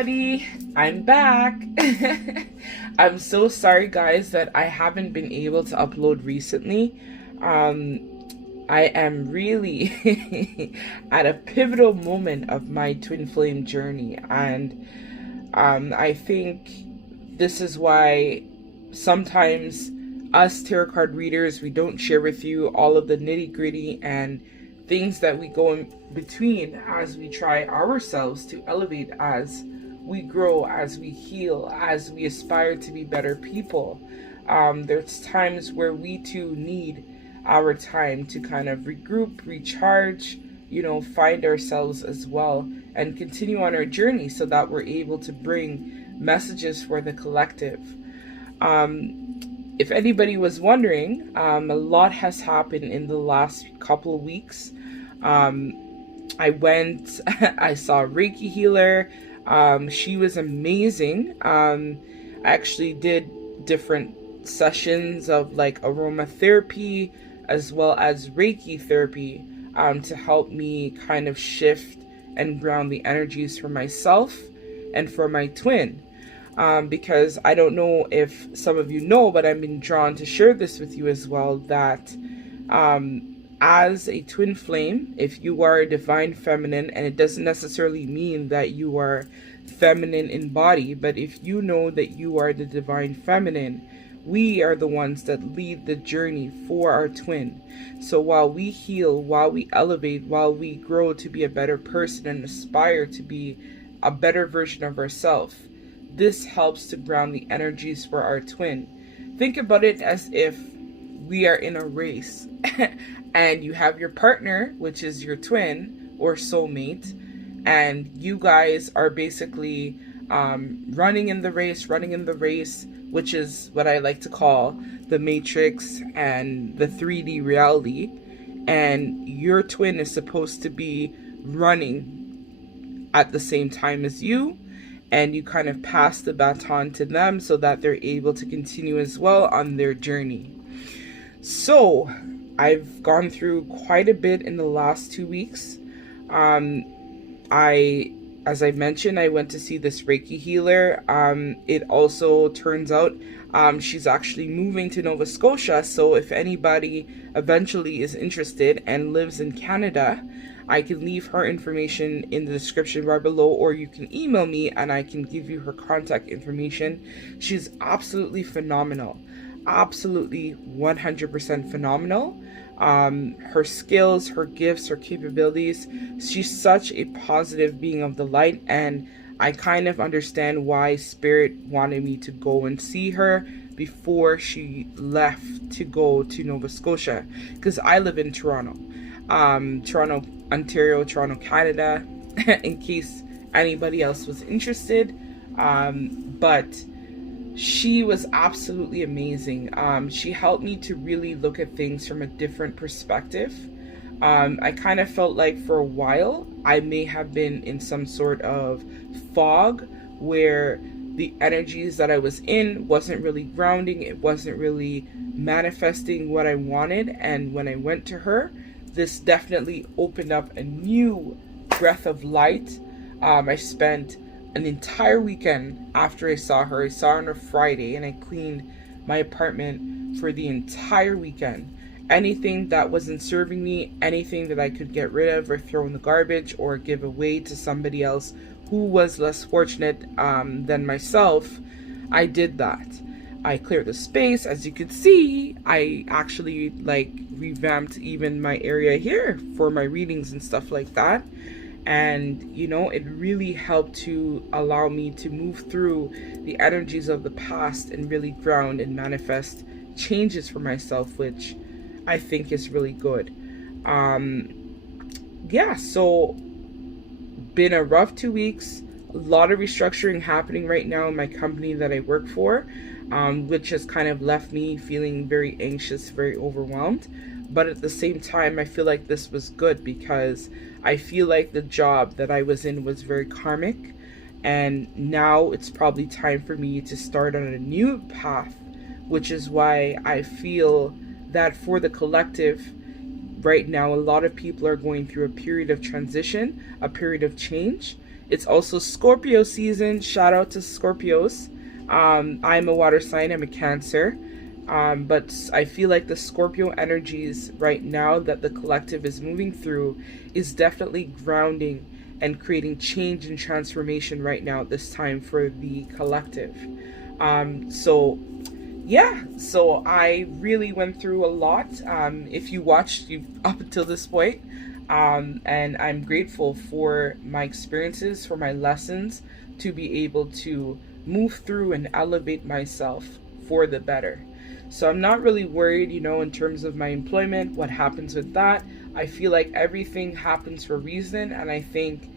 everybody, I'm back. I'm so sorry guys that I haven't been able to upload recently. I am really at a pivotal moment of my twin flame journey, and I think this is why sometimes us tarot card readers, we don't share with you all of the nitty gritty and things that we go in between as we try ourselves to elevate, as we grow, as we heal, as we aspire to be better people. There's times where we too need our time to kind of regroup, recharge, find ourselves as well, and continue on our journey so that we're able to bring messages for the collective. If anybody was wondering, a lot has happened in the last couple of weeks. I went, I saw a Reiki healer. She was amazing. I actually did different sessions of like aromatherapy as well as Reiki therapy to help me kind of shift and ground the energies for myself and for my twin. Because I don't know if some of you know, but I've been drawn to share this with you as well, that as a twin flame, if you are a divine feminine, and it doesn't necessarily mean that you are feminine in body, but if you know that you are the divine feminine, we are the ones that lead the journey for our twin. So while we heal, while we elevate, while we grow to be a better person and aspire to be a better version of ourselves, this helps to ground the energies for our twin. Think about it as if we are in a race and you have your partner, which is your twin or soulmate, and you guys are basically running in the race, which is what I like to call the matrix and the 3D reality. And your twin is supposed to be running at the same time as you, and you kind of pass the baton to them so that they're able to continue as well on their journey. So I've gone through quite a bit in the last 2 weeks. As I mentioned, I went to see this Reiki healer. It also turns out she's actually moving to Nova Scotia. So if anybody eventually is interested and lives in Canada, I can leave her information in the description bar below, or you can email me and I can give you her contact information. She's absolutely phenomenal. Absolutely 100% phenomenal. Her skills, her gifts, her capabilities, she's such a positive being of the light, and I kind of understand why Spirit wanted me to go and see her before she left to go to Nova Scotia, because I live in Toronto, Ontario, Toronto, Canada, in case anybody else was interested. But she was absolutely amazing. She helped me to really look at things from a different perspective. I kind of felt like for a while I may have been in some sort of fog where the energies that I was in wasn't really grounding, it wasn't really manifesting what I wanted. And when I went to her, this definitely opened up a new breath of light. I spent an entire weekend after I saw her. I saw her on a Friday, and I cleaned my apartment for the entire weekend. Anything that wasn't serving me, anything that I could get rid of or throw in the garbage or give away to somebody else who was less fortunate than myself, I did that. I cleared the space. As you can see, I actually revamped even my area here for my readings and stuff like that. And it really helped to allow me to move through the energies of the past and really ground and manifest changes for myself, which I think is really good. So been a rough 2 weeks. A lot of restructuring happening right now in my company that I work for, which has kind of left me feeling very anxious, very overwhelmed. But at the same time, I feel like this was good, because I feel like the job that I was in was very karmic, and now it's probably time for me to start on a new path, which is why I feel that for the collective right now, a lot of people are going through a period of transition, a period of change, It's also Scorpio season. Shout out to Scorpios. I'm a water sign, I'm a Cancer. But I feel like the Scorpio energies right now that the collective is moving through is definitely grounding and creating change and transformation right now at this time for the collective. So yeah, so I really went through a lot. If you watched you up until this point, and I'm grateful for my experiences, for my lessons, to be able to move through and elevate myself for the better. So I'm not really worried, in terms of my employment, what happens with that. I feel like everything happens for a reason, and I think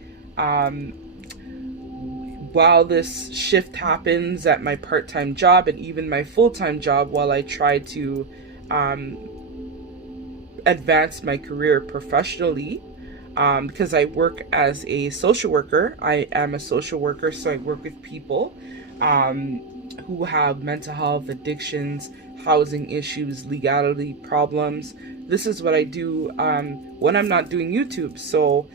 while this shift happens at my part-time job and even my full-time job, while I try to advance my career professionally, because I work as a social worker. I am a social worker, so I work with people who have mental health, addictions, housing issues, legality problems. This is what I do when I'm not doing YouTube. So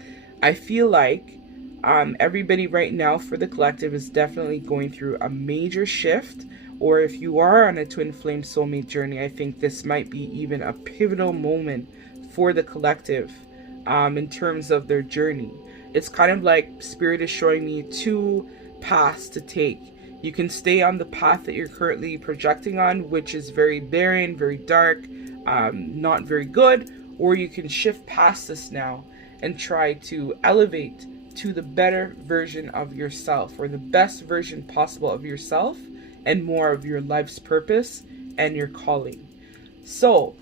I feel like everybody right now for the collective is definitely going through a major shift. Or if you are on a twin flame soulmate journey, I think this might be even a pivotal moment for the collective in terms of their journey. It's kind of like Spirit is showing me two paths to take. You can stay on the path that you're currently projecting on, which is very barren, very dark, not very good, or you can shift past this now and try to elevate to the better version of yourself, or the best version possible of yourself, and more of your life's purpose and your calling. So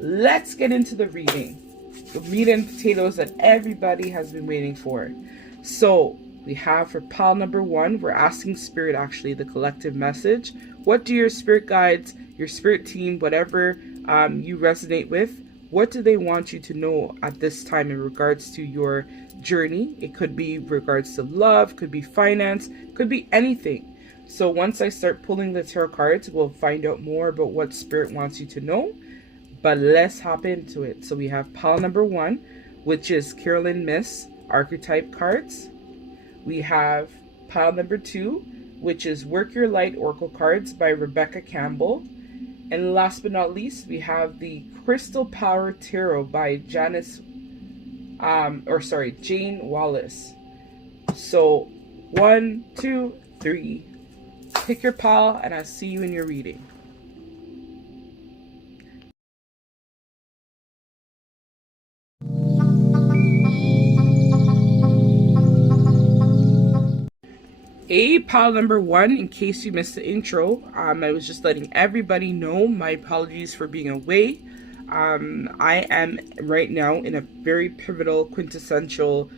let's get into the reading. The meat and potatoes that everybody has been waiting for. So we have for pile number 1, we're asking Spirit, actually the collective message. What do your spirit guides, your spirit team, whatever you resonate with, what do they want you to know at this time in regards to your journey? It could be regards to love, could be finance, could be anything. So once I start pulling the tarot cards, we'll find out more about what Spirit wants you to know. But let's hop into it. So we have pile number 1, which is Carolyn Miss archetype cards. We have pile number 2, which is Work Your Light Oracle cards by Rebecca Campbell. And last but not least, we have the Crystal Power Tarot by Jane Wallace. So 1, 2, 3. Pick your pile, and I'll see you in your reading. Pile number 1, in case you missed the intro, I was just letting everybody know, my apologies for being away. I am right now in a very pivotal, quintessential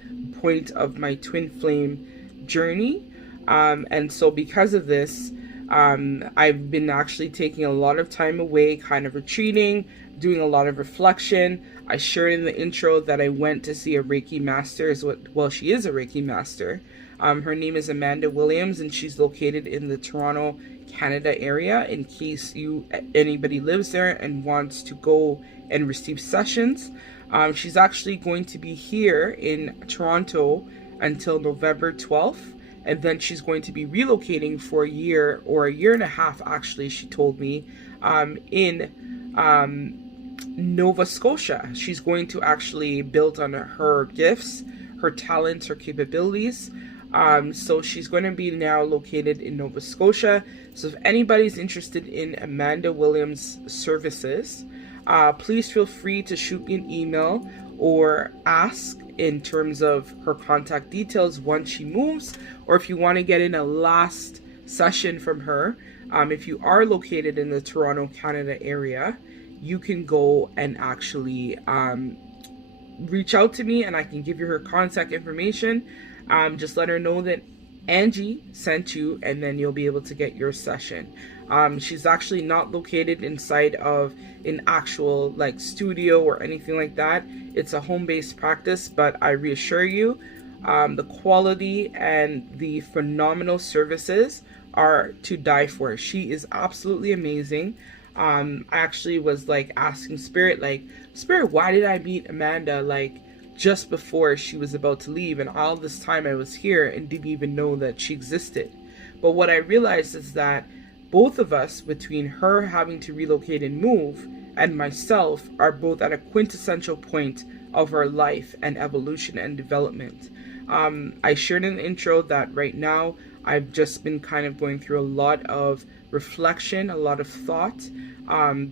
point of my twin flame journey. And so because of this, I've been actually taking a lot of time away, kind of retreating, doing a lot of reflection. I shared in the intro that I went to see a Reiki master. She is a Reiki master. Her name is Amanda Williams, and she's located in the Toronto, Canada area, in case anybody lives there and wants to go and receive sessions. She's actually going to be here in Toronto until November 12th. And then she's going to be relocating for a year, or a year and a half, actually, she told me, in Nova Scotia. She's going to actually build on her gifts, her talents, her capabilities. So she's going to be now located in Nova Scotia. So if anybody's interested in Amanda Williams' services, please feel free to shoot me an email or ask in terms of her contact details once she moves, or if you want to get in a last session from her. If you are located in the Toronto, Canada area, you can go and actually reach out to me, and I can give you her contact information. Just let her know that Angie sent you, and then you'll be able to get your session. She's actually not located inside of an actual studio or anything like that. It's a home-based practice, but I reassure you, the quality and the phenomenal services are to die for. She is absolutely amazing. I actually was asking Spirit, Spirit, why did I meet Amanda? just before she was about to leave, and all this time I was here and didn't even know that she existed. But what I realized is that both of us, between her having to relocate and move and myself, are both at a quintessential point of our life and evolution and development. I shared in the intro that right now I've just been kind of going through a lot of reflection, a lot of thought,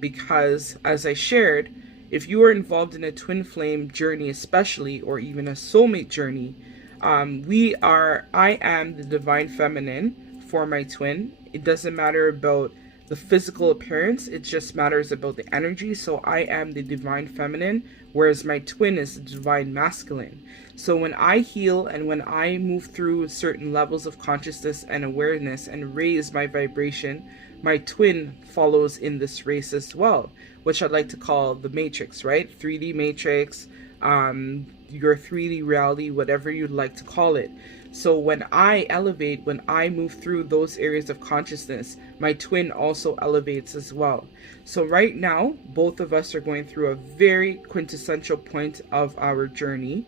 because as I shared, if you are involved in a twin flame journey especially, or even a soulmate journey, I am the divine feminine for my twin. It doesn't matter about the physical appearance, it just matters about the energy. So I am the divine feminine, whereas my twin is the divine masculine. So when I heal and when I move through certain levels of consciousness and awareness and raise my vibration, my twin follows in this race as well, which I'd like to call the matrix, right? 3D matrix, your 3D reality, whatever you'd like to call it. So when I elevate, when I move through those areas of consciousness, my twin also elevates as well. So right now, both of us are going through a very quintessential point of our journey.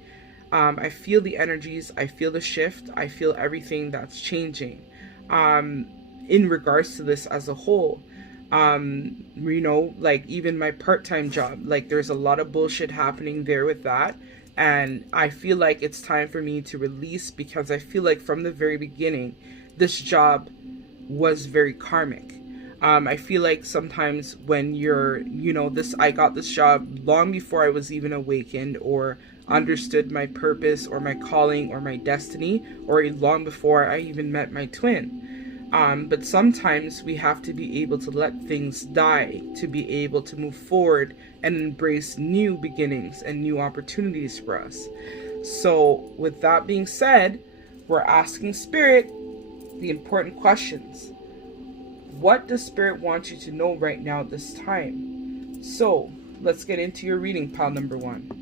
I feel the energies, I feel the shift, I feel everything that's changing in regards to this as a whole. Like even my part-time job, like there's a lot of bullshit happening there with that. And I feel like it's time for me to release, because I feel like from the very beginning, this job was very karmic. I feel like sometimes when I got this job long before I was even awakened or understood my purpose or my calling or my destiny, or long before I even met my twin. But sometimes we have to be able to let things die to be able to move forward and embrace new beginnings and new opportunities for us. So with that being said, we're asking Spirit the important questions. What does Spirit want you to know right now at this time? So let's get into your reading, pile number 1.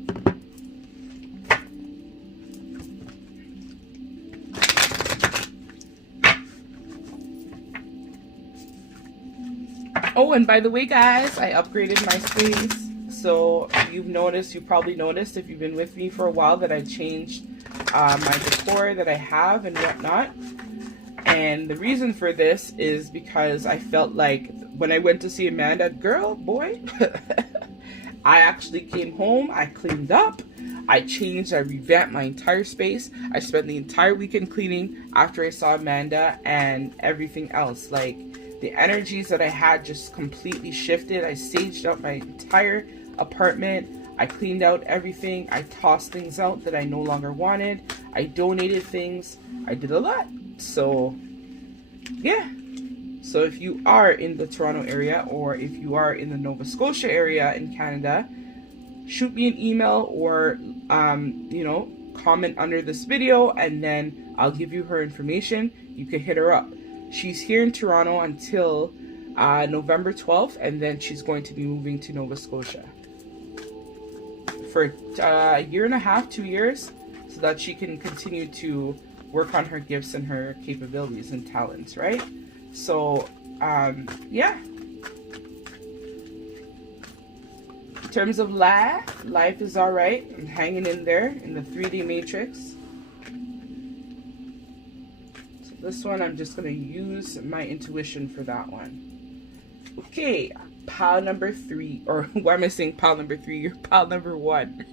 Oh, and by the way, guys, I upgraded my space. So you probably noticed if you've been with me for a while that I changed my decor that I have and whatnot. And the reason for this is because I felt like when I went to see Amanda, girl, boy, I actually came home, I cleaned up, I changed, I revamped my entire space. I spent the entire weekend cleaning after I saw Amanda and everything else. Like, the energies that I had just completely shifted. I saged out my entire apartment. I cleaned out everything. I tossed things out that I no longer wanted. I donated things. I did a lot. So, yeah. So if you are in the Toronto area, or if you are in the Nova Scotia area in Canada, shoot me an email or, comment under this video, and then I'll give you her information. You can hit her up. She's here in Toronto until November 12th, and then she's going to be moving to Nova Scotia for a year and a half, 2 years, so that she can continue to work on her gifts and her capabilities and talents, right? So, yeah. In terms of life is all right. I'm hanging in there in the 3D matrix. This one, I'm just going to use my intuition for that one. Okay, pile number 3. Or why am I saying pile number 3? You're pile number 1.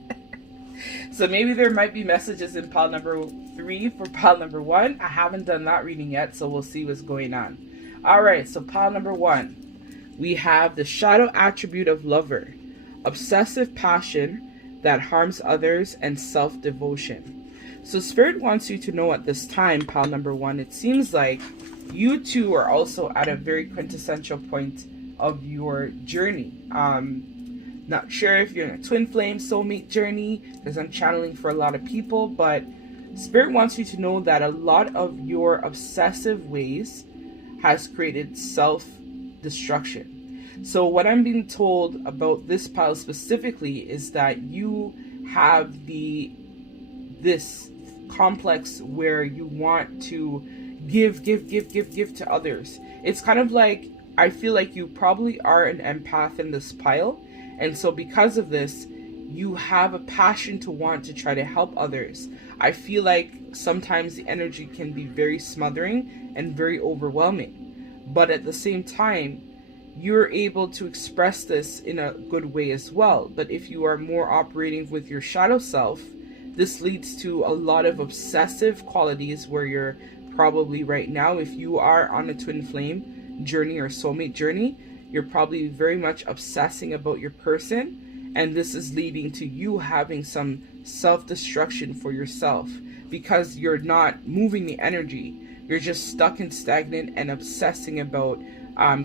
So maybe there might be messages in pile number 3 for pile number 1. I haven't done that reading yet, so we'll see what's going on. Alright, so pile number 1. We have the shadow attribute of lover. Obsessive passion that harms others and self-devotion. So Spirit wants you to know at this time, pile number 1, it seems like you two are also at a very quintessential point of your journey. Not sure if you're in a twin flame soulmate journey, because I'm channeling for a lot of people, but Spirit wants you to know that a lot of your obsessive ways has created self-destruction. So what I'm being told about this pile specifically is that you have this complex where you want to give to others. It's kind of like, I feel like you probably are an empath in this pile, and so because of this, you have a passion to want to try to help others. I feel like sometimes the energy can be very smothering and very overwhelming. But at the same time, you're able to express this in a good way as well. But if you are more operating with your shadow self, this leads to a lot of obsessive qualities where you're probably right now, if you are on a twin flame journey or soulmate journey, you're probably very much obsessing about your person. And this is leading to you having some self-destruction for yourself because you're not moving the energy. You're just stuck and stagnant and obsessing about,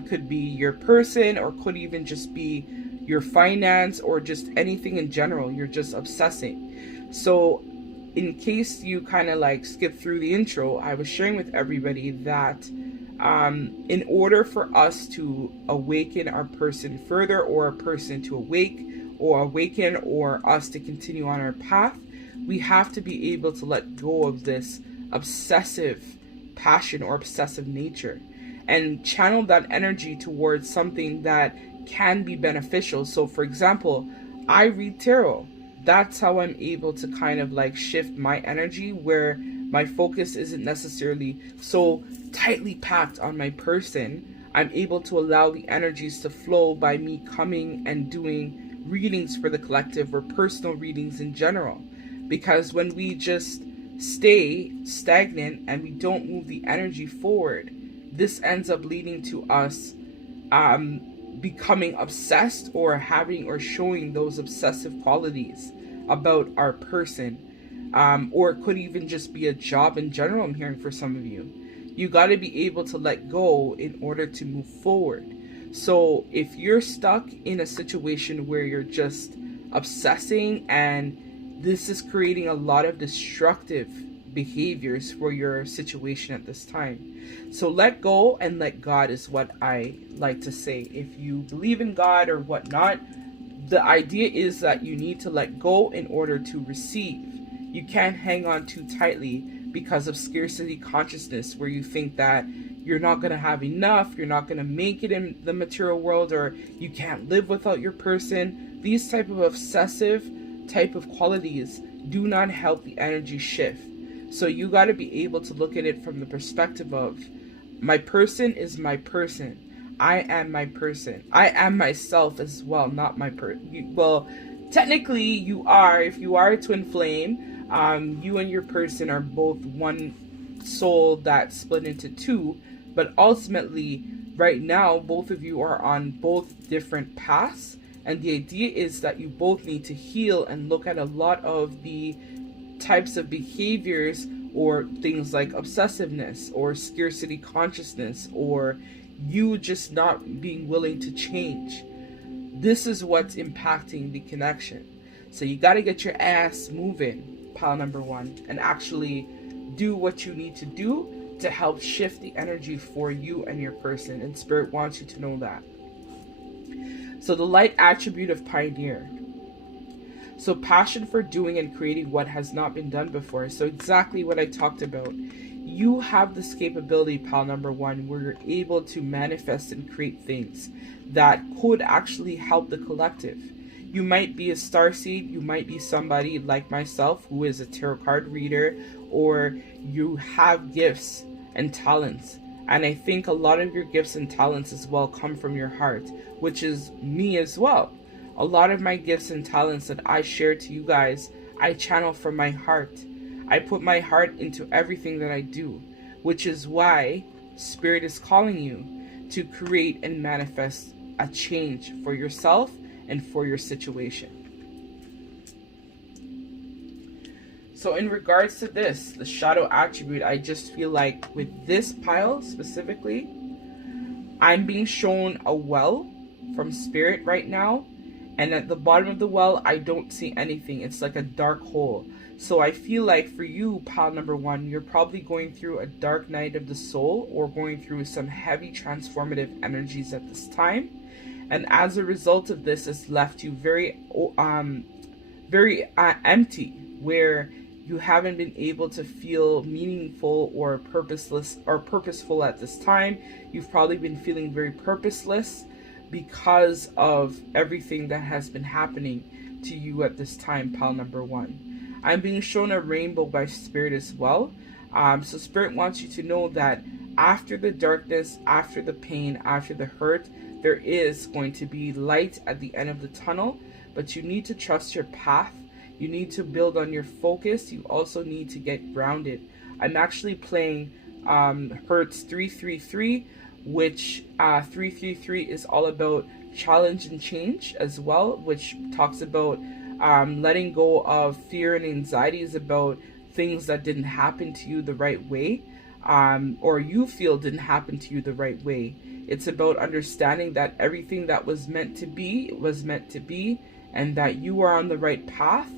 could be your person or could even just be your finance or just anything in general. You're just obsessing. So in case you kind of like skip through the intro, I was sharing with everybody that in order for us to awaken our person further, or a person to awaken or us to continue on our path, we have to be able to let go of this obsessive passion or obsessive nature and channel that energy towards something that can be beneficial. So for example, I read tarot. That's how I'm able to kind of like shift my energy where my focus isn't necessarily so tightly packed on my person. I'm able to allow the energies to flow by me coming and doing readings for the collective or personal readings in general. Because when we just stay stagnant and we don't move the energy forward, this ends up leading to us becoming obsessed or having or showing those obsessive qualities about our person, or it could even just be a job in general. I'm hearing for some of you, you got to be able to let go in order to move forward. So if you're stuck in a situation where you're just obsessing and this is creating a lot of destructive behaviors for your situation at this time. So let go and let God is what I like to say. If you believe in God or whatnot, the idea is that you need to let go in order to receive. You can't hang on too tightly because of scarcity consciousness, where you think that you're not going to have enough, you're not going to make it in the material world, or you can't live without your person. These type of obsessive type of qualities do not help the energy shift. So you got to be able to look at it from the perspective of, my person is my person. I am my person. I am myself as well, not my well, technically you are. If you are a twin flame, you and your person are both one soul that's split into two. But ultimately, right now, both of you are on both different paths. And the idea is that you both need to heal and look at a lot of the types of behaviors or things like obsessiveness or scarcity consciousness or you just not being willing to change. This is what's impacting the connection. So you got to get your ass moving, pile number one, and actually do what you need to do to help shift the energy for you and your person. And Spirit wants you to know that. So the light attribute of pioneer. So passion for doing and creating what has not been done before. So exactly what I talked about. You have this capability, pal number one, where you're able to manifest and create things that could actually help the collective. You might be a starseed, you might be somebody like myself who is a tarot card reader, or you have gifts and talents. And I think a lot of your gifts and talents as well come from your heart, which is me as well. A lot of my gifts and talents that I share to you guys, I channel from my heart. I put my heart into everything that I do, which is why Spirit is calling you to create and manifest a change for yourself and for your situation. So in regards to this, the shadow attribute, I just feel like with this pile specifically, I'm being shown a well from Spirit right now. And at the bottom of the well, I don't see anything. It's like a dark hole. So I feel like for you, pal number one, you're probably going through a dark night of the soul or going through some heavy transformative energies at this time. And as a result of this, it's left you very empty, where you haven't been able to feel meaningful or purposeless or purposeful at this time. You've probably been feeling very purposeless because of everything that has been happening to you at this time, pile number one. I'm being shown a rainbow by Spirit as well. So Spirit wants you to know that after the darkness, after the pain, after the hurt, there is going to be light at the end of the tunnel, but you need to trust your path. You need to build on your focus. You also need to get grounded. I'm actually playing Hertz 333, which 333 is all about challenge and change as well, which talks about letting go of fear and anxieties about things that didn't happen to you the right way, or you feel didn't happen to you the right way. It's about understanding that everything that was meant to be was meant to be, and that you are on the right path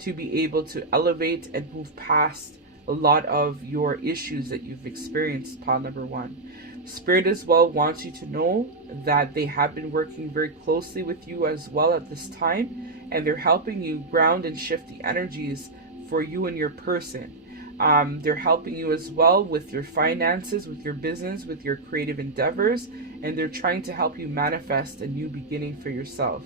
to be able to elevate and move past a lot of your issues that you've experienced, pile number one. Spirit as well wants you to know that they have been working very closely with you as well at this time, and they're helping you ground and shift the energies for you and your person. They're helping you as well with your finances, with your business, with your creative endeavors, and they're trying to help you manifest a new beginning for yourself.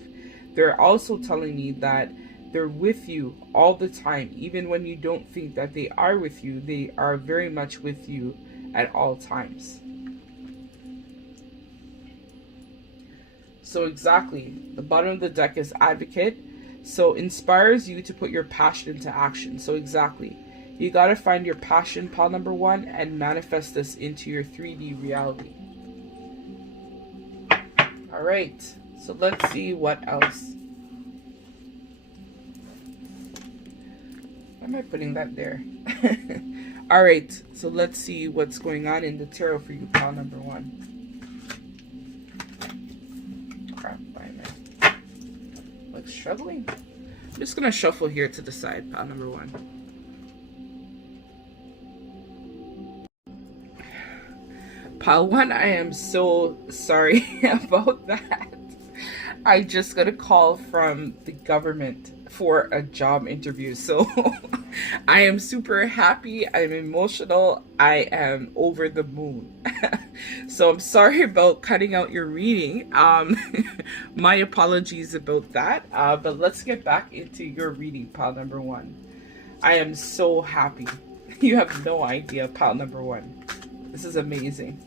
They're also telling me that they're with you all the time, even when you don't think that they are with you. They are very much with you at all times. So exactly, the bottom of the deck is Advocate. So inspires you to put your passion into action. So exactly, you got to find your passion, pile number one, and manifest this into your 3D reality. All right, so let's see what else. Why am I putting that there? All right, so let's see what's going on in the tarot for you, pile number one. Crap, why am I like struggling? I'm just gonna shuffle here to the side, pile number one. Pile one, I am so sorry about that. I just got a call from the government for a job interview. So I am super happy. I'm emotional. I am over the moon. So I'm sorry about cutting out your reading. My apologies about that. But let's get back into your reading, pile number one. I am so happy. You have no idea, pile number one. This is amazing.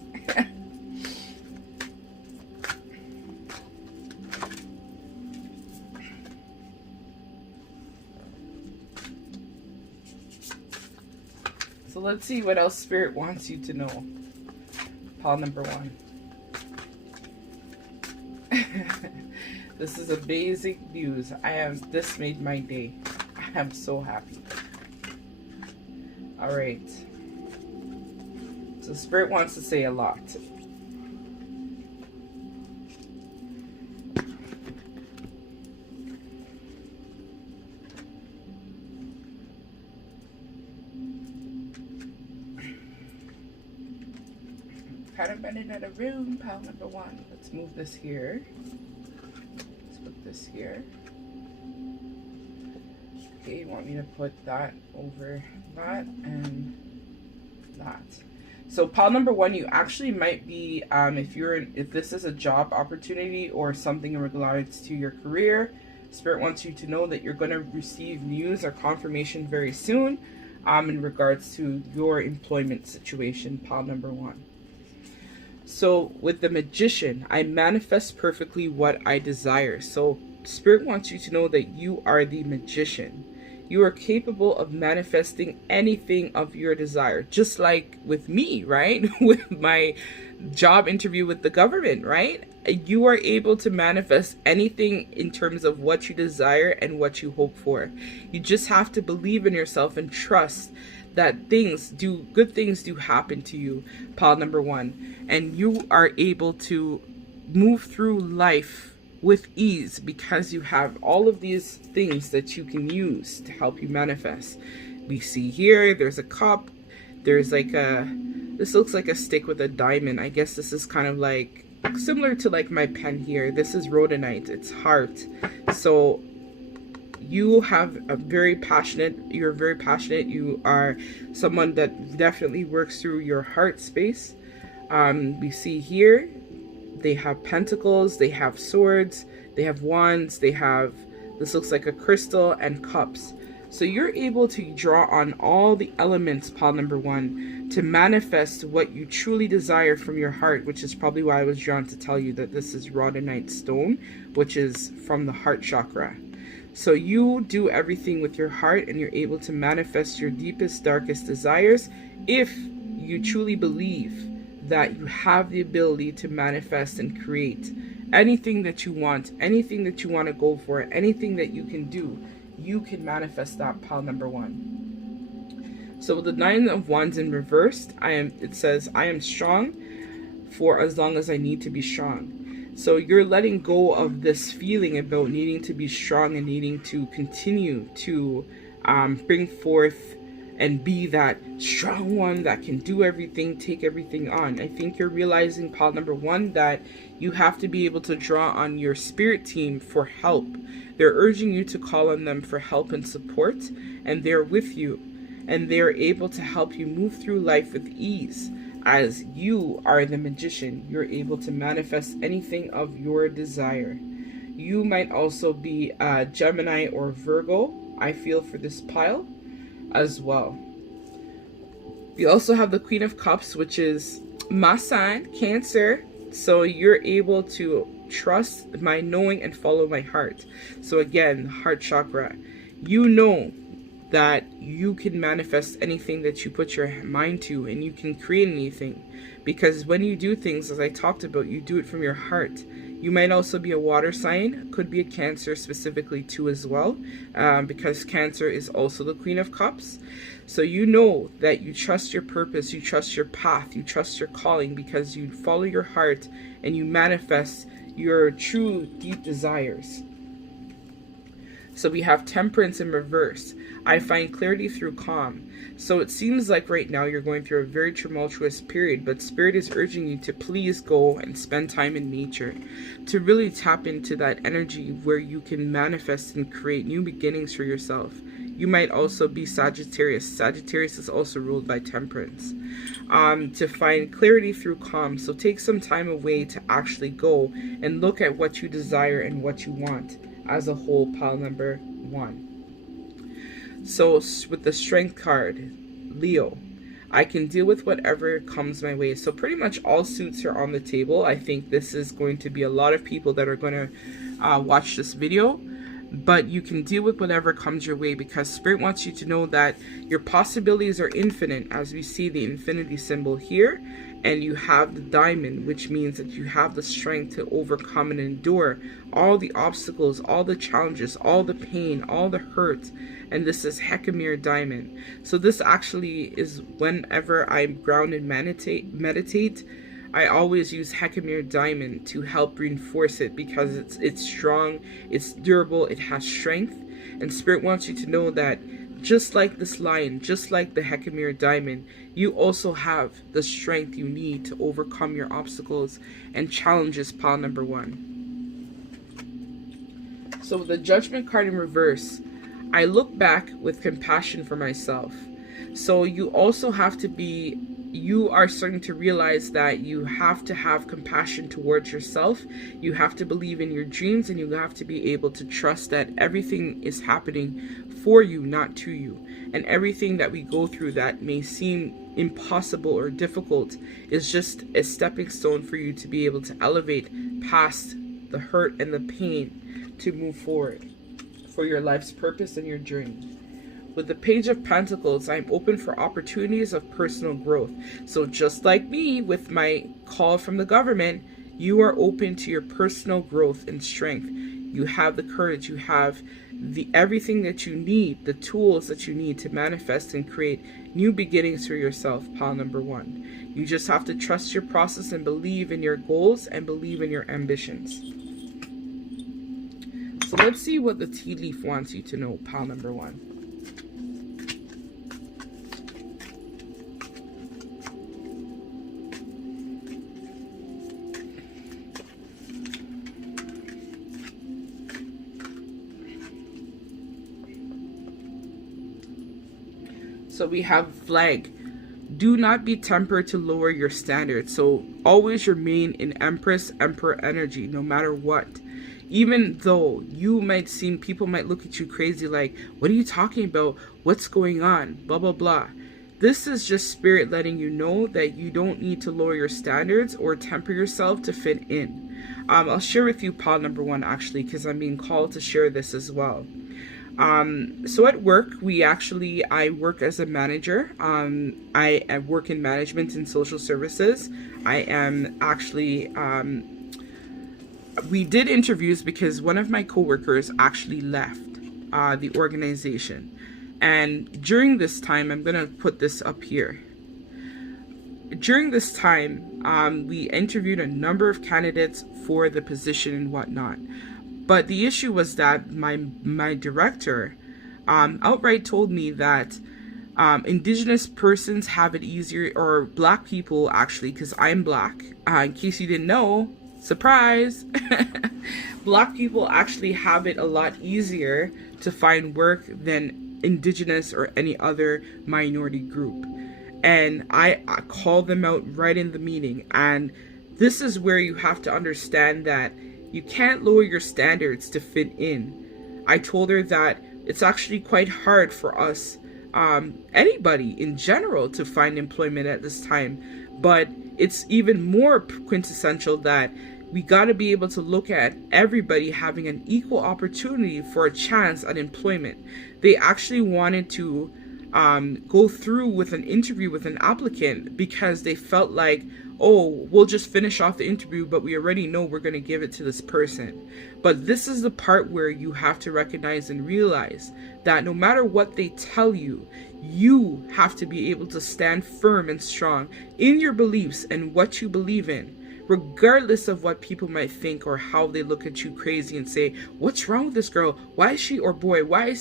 So let's see what else Spirit wants you to know. Pile number one. This is amazing news. This made my day. I am so happy. All right. So Spirit wants to say a lot. Kind of been in a room, pile number one. Let's move this here. Let's put this here. Okay, you want me to put that over that and that. So pile number one, you actually might be, if this is a job opportunity or something in regards to your career, Spirit wants you to know that you're going to receive news or confirmation very soon in regards to your employment situation, pile number one. So with the Magician, I manifest perfectly what I desire. So Spirit wants you to know that you are the magician. You are capable of manifesting anything of your desire, just like with me, right? With my job interview with the government, right? You are able to manifest anything in terms of what you desire and what you hope for. You just have to believe in yourself and trust that good things do happen to you, pile number one. And you are able to move through life with ease because you have all of these things that you can use to help you manifest. We see here, there's a cup, there's like this looks like a stick with a diamond. I guess this is kind of like similar to like my pen here. This is rhodonite, it's heart. So you have you're very passionate. You are someone that definitely works through your heart space. We see here, they have pentacles, they have swords, they have wands, they have This looks like a crystal and cups. So you're able to draw on all the elements, pile number 1, to manifest what you truly desire from your heart, which is probably why I was drawn to tell you that this is rhodonite stone, which is from the heart chakra. So you do everything with your heart, and you're able to manifest your deepest, darkest desires if you truly believe that you have the ability to manifest and create anything that you want, anything that you want to go for, anything that you can do. You can manifest that, pile number 1. So with the 9 of Wands in reversed, it says, I am strong for as long as I need to be strong. So you're letting go of this feeling about needing to be strong and needing to continue to bring forth and be that strong one that can do everything, take everything on. I think you're realizing, pile number 1, that you have to be able to draw on your spirit team for help. They're urging you to call on them for help and support, and they're with you, and they're able to help you move through life with ease. As you are the magician, you're able to manifest anything of your desire. You might also be a Gemini or Virgo, I feel, for this pile as well. We also have the Queen of Cups, which is my sign, Cancer. So you're able to trust my knowing and follow my heart. So again, heart chakra. You know that you can manifest anything that you put your mind to, and you can create anything. Because when you do things, as I talked about, you do it from your heart. You might also be a water sign, could be a Cancer specifically too as well, because Cancer is also the Queen of Cups. So you know that you trust your purpose, you trust your path, you trust your calling, because you follow your heart and you manifest your true deep desires. So we have Temperance in reverse. I find clarity through calm. So it seems like right now you're going through a very tumultuous period, but Spirit is urging you to please go and spend time in nature, to really tap into that energy where you can manifest and create new beginnings for yourself. You might also be Sagittarius. Sagittarius is also ruled by Temperance. To find clarity through calm. So take some time away to actually go and look at what you desire and what you want as a whole, pile number 1. So with the Strength card, Leo, I can deal with whatever comes my way. So pretty much all suits are on the table. I think this is going to be a lot of people that are going to watch this video. But you can deal with whatever comes your way, because Spirit wants you to know that your possibilities are infinite, as we see the infinity symbol here. And you have the diamond, which means that you have the strength to overcome and endure all the obstacles, all the challenges, all the pain, all the hurt. And this is Hecamere diamond. So this actually is, whenever I ground and meditate, I always use Hecamere diamond to help reinforce it, because it's strong, it's durable, it has strength. And Spirit wants you to know that just like this lion, just like the Hecamere diamond, you also have the strength you need to overcome your obstacles and challenges, pile number 1. So with the Judgment card in reverse, I look back with compassion for myself. So you also have to be, you are starting to realize that you have to have compassion towards yourself. You have to believe in your dreams, and you have to be able to trust that everything is happening for you, not to you. And everything that we go through that may seem impossible or difficult is just a stepping stone for you to be able to elevate past the hurt and the pain to move forward for your life's purpose and your journey. With the Page of Pentacles, I'm open for opportunities of personal growth. So just like me with my call from the government, you are open to your personal growth and strength. You have the courage, you have everything that you need, the tools that you need to manifest and create new beginnings for yourself, pile number 1. You just have to trust your process and believe in your goals and believe in your ambitions. So let's see what the tea leaf wants you to know, pile number 1. So we have Flag. Do not be tempered to lower your standards. So always remain in Empress, Emperor energy, no matter what. Even though people might look at you crazy, like, what are you talking about? What's going on? Blah, blah, blah. This is just spirit letting you know that you don't need to lower your standards or temper yourself to fit in. I'll share with you pile number 1, actually, because I'm being called to share this as well. So at work, I work as a manager. I work in management and social services. I am actually, we did interviews because one of my coworkers actually left the organization. And during this time, I'm going to put this up here. During this time, we interviewed a number of candidates for the position and whatnot. But the issue was that my director outright told me that Indigenous persons have it easier, or Black people actually, because I'm Black. In case you didn't know, surprise! Black people actually have it a lot easier to find work than Indigenous or any other minority group. And I called them out right in the meeting. And this is where you have to understand that you can't lower your standards to fit in. I told her that it's actually quite hard for us, anybody in general, to find employment at this time. But it's even more quintessential that we got to be able to look at everybody having an equal opportunity for a chance at employment. They actually wanted to go through with an interview with an applicant because they felt like, oh, we'll just finish off the interview, but we already know we're going to give it to this person. But this is the part where you have to recognize and realize that no matter what they tell you, you have to be able to stand firm and strong in your beliefs and what you believe in, regardless of what people might think or how they look at you crazy and say, what's wrong with this girl? Why is she, or boy, why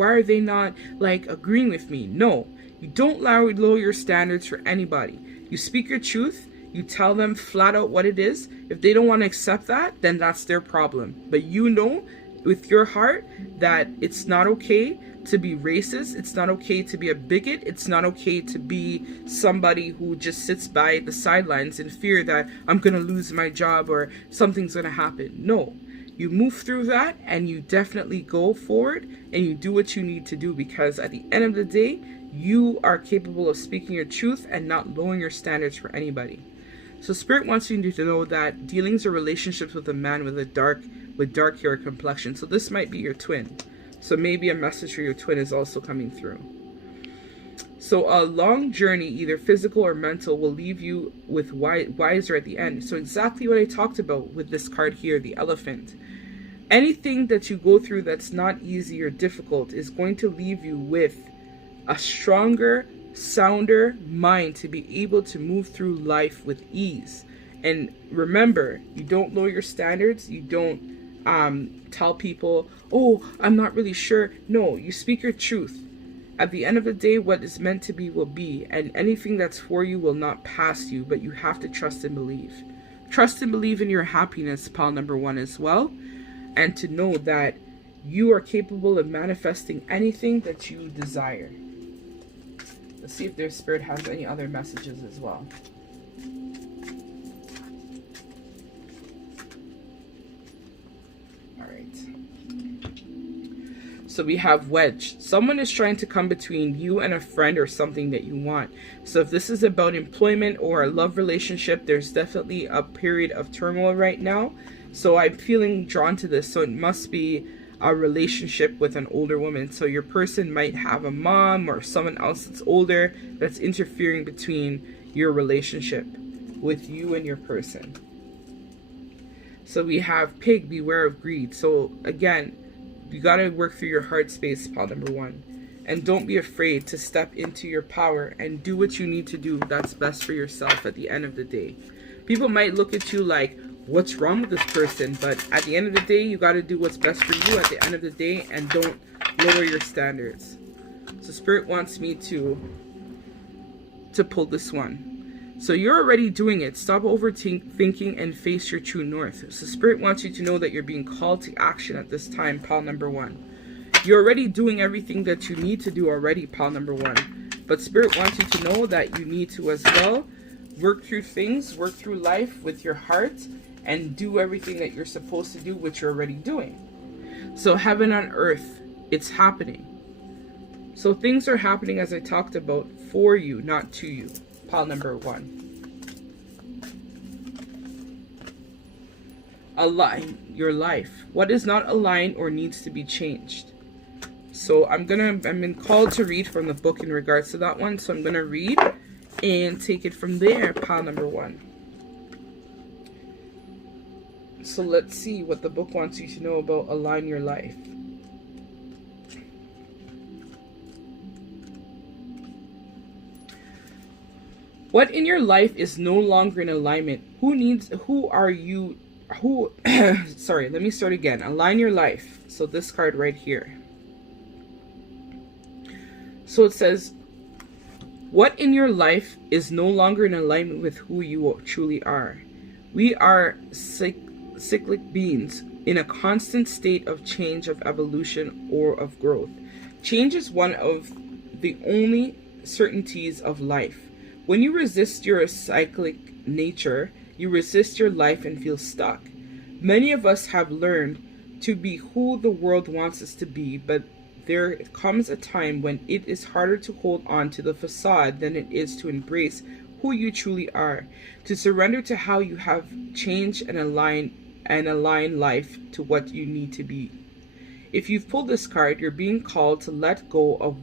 are they not like agreeing with me? No, you don't lower your standards for anybody. You speak your truth. You tell them flat out what it is. If they don't want to accept that, then that's their problem. But you know with your heart that it's not okay to be racist. It's not okay to be a bigot. It's not okay to be somebody who just sits by the sidelines in fear that I'm going to lose my job or something's going to happen. No, you move through that and you definitely go forward and you do what you need to do, because at the end of the day, you are capable of speaking your truth and not lowering your standards for anybody. So Spirit wants you to know that dealings or relationships with a man with dark hair or complexion. So this might be your twin. So maybe a message for your twin is also coming through. So a long journey, either physical or mental, will leave you with wiser at the end. So exactly what I talked about with this card here, the elephant. Anything that you go through that's not easy or difficult is going to leave you with a stronger, sounder mind to be able to move through life with ease. And remember, you don't lower your standards. You don't tell people, oh, I'm not really sure. No, you speak your truth. At the end of the day, what is meant to be will be, and anything that's for you will not pass you, but you have to trust and believe. Trust and believe in your happiness, pile number 1 as well, and to know that you are capable of manifesting anything that you desire. Let's see if their spirit has any other messages as well. So we have wedge. Someone is trying to come between you and a friend or something that you want. So if this is about employment or a love relationship, there's definitely a period of turmoil right now. So I'm feeling drawn to this. So it must be a relationship with an older woman. So your person might have a mom or someone else that's older that's interfering between your relationship with you and your person. So we have pig, beware of greed. So again, you got to work through your heart space, pile number 1. And don't be afraid to step into your power and do what you need to do that's best for yourself at the end of the day. People might look at you like, what's wrong with this person? But at the end of the day, you got to do what's best for you at the end of the day and don't lower your standards. So Spirit wants me to pull this one. So you're already doing it. Stop overthinking and face your true north. So Spirit wants you to know that you're being called to action at this time, pile number 1. You're already doing everything that you need to do already, pile number 1. But Spirit wants you to know that you need to as well work through things, work through life with your heart, and do everything that you're supposed to do, which you're already doing. So heaven on earth, it's happening. So things are happening, as I talked about, for you, not to you. Pile number 1. Align your life. What is not aligned or needs to be changed? So I'm been called to read from the book in regards to that one. So I'm gonna read and take it from there. Pile number 1. So let's see what the book wants you to know about align your life. What in your life is no longer in alignment? Sorry, let me start again. Align your life. So this card right here. So it says, what in your life is no longer in alignment with who you truly are? We are cyclic beings in a constant state of change, of evolution, or of growth. Change is one of the only certainties of life. When you resist your cyclic nature, you resist your life and feel stuck. Many of us have learned to be who the world wants us to be, but there comes a time when it is harder to hold on to the facade than it is to embrace who you truly are, to surrender to how you have changed and align life to what you need to be. If you've pulled this card, you're being called to let go of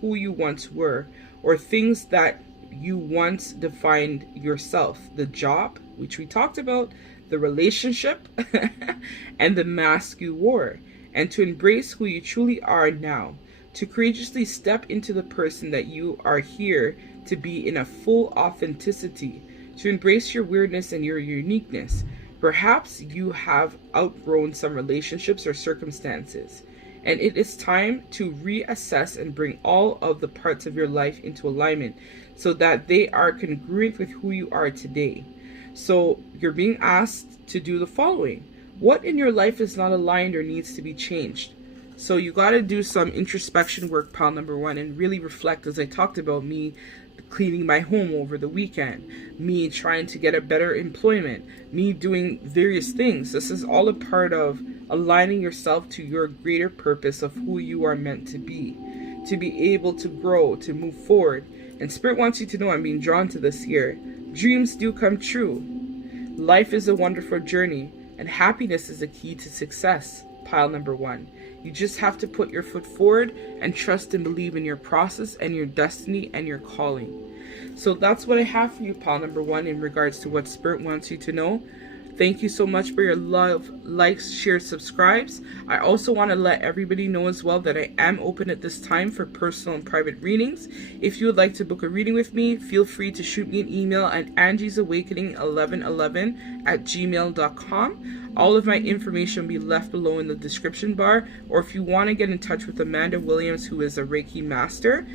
who you once were, or things that you once defined yourself. The job, which we talked about, the relationship, and the mask you wore, and to embrace who you truly are now, to courageously step into the person that you are here to be in a full authenticity, to embrace your weirdness and your uniqueness. Perhaps you have outgrown some relationships or circumstances, and it is time to reassess and bring all of the parts of your life into alignment so that they are congruent with who you are today. So you're being asked to do the following. What in your life is not aligned or needs to be changed? So you got to do some introspection work, pile number 1, and really reflect, as I talked about, me cleaning my home over the weekend, me trying to get a better employment, me doing various things. This is all a part of aligning yourself to your greater purpose of who you are meant to be able to grow, to move forward. And Spirit wants you to know, I'm being drawn to this here. Dreams do come true. Life is a wonderful journey, and happiness is the key to success. Pile number 1. You just have to put your foot forward and trust and believe in your process and your destiny and your calling. So that's what I have for you, pile number 1, in regards to what Spirit wants you to know. Thank you so much for your love, likes, shares, subscribes. I also want to let everybody know as well that I am open at this time for personal and private readings. If you would like to book a reading with me, feel free to shoot me an email at angiesawakening1111@gmail.com. All of my information will be left below in the description bar. Or if you want to get in touch with Amanda Williams, who is a Reiki master,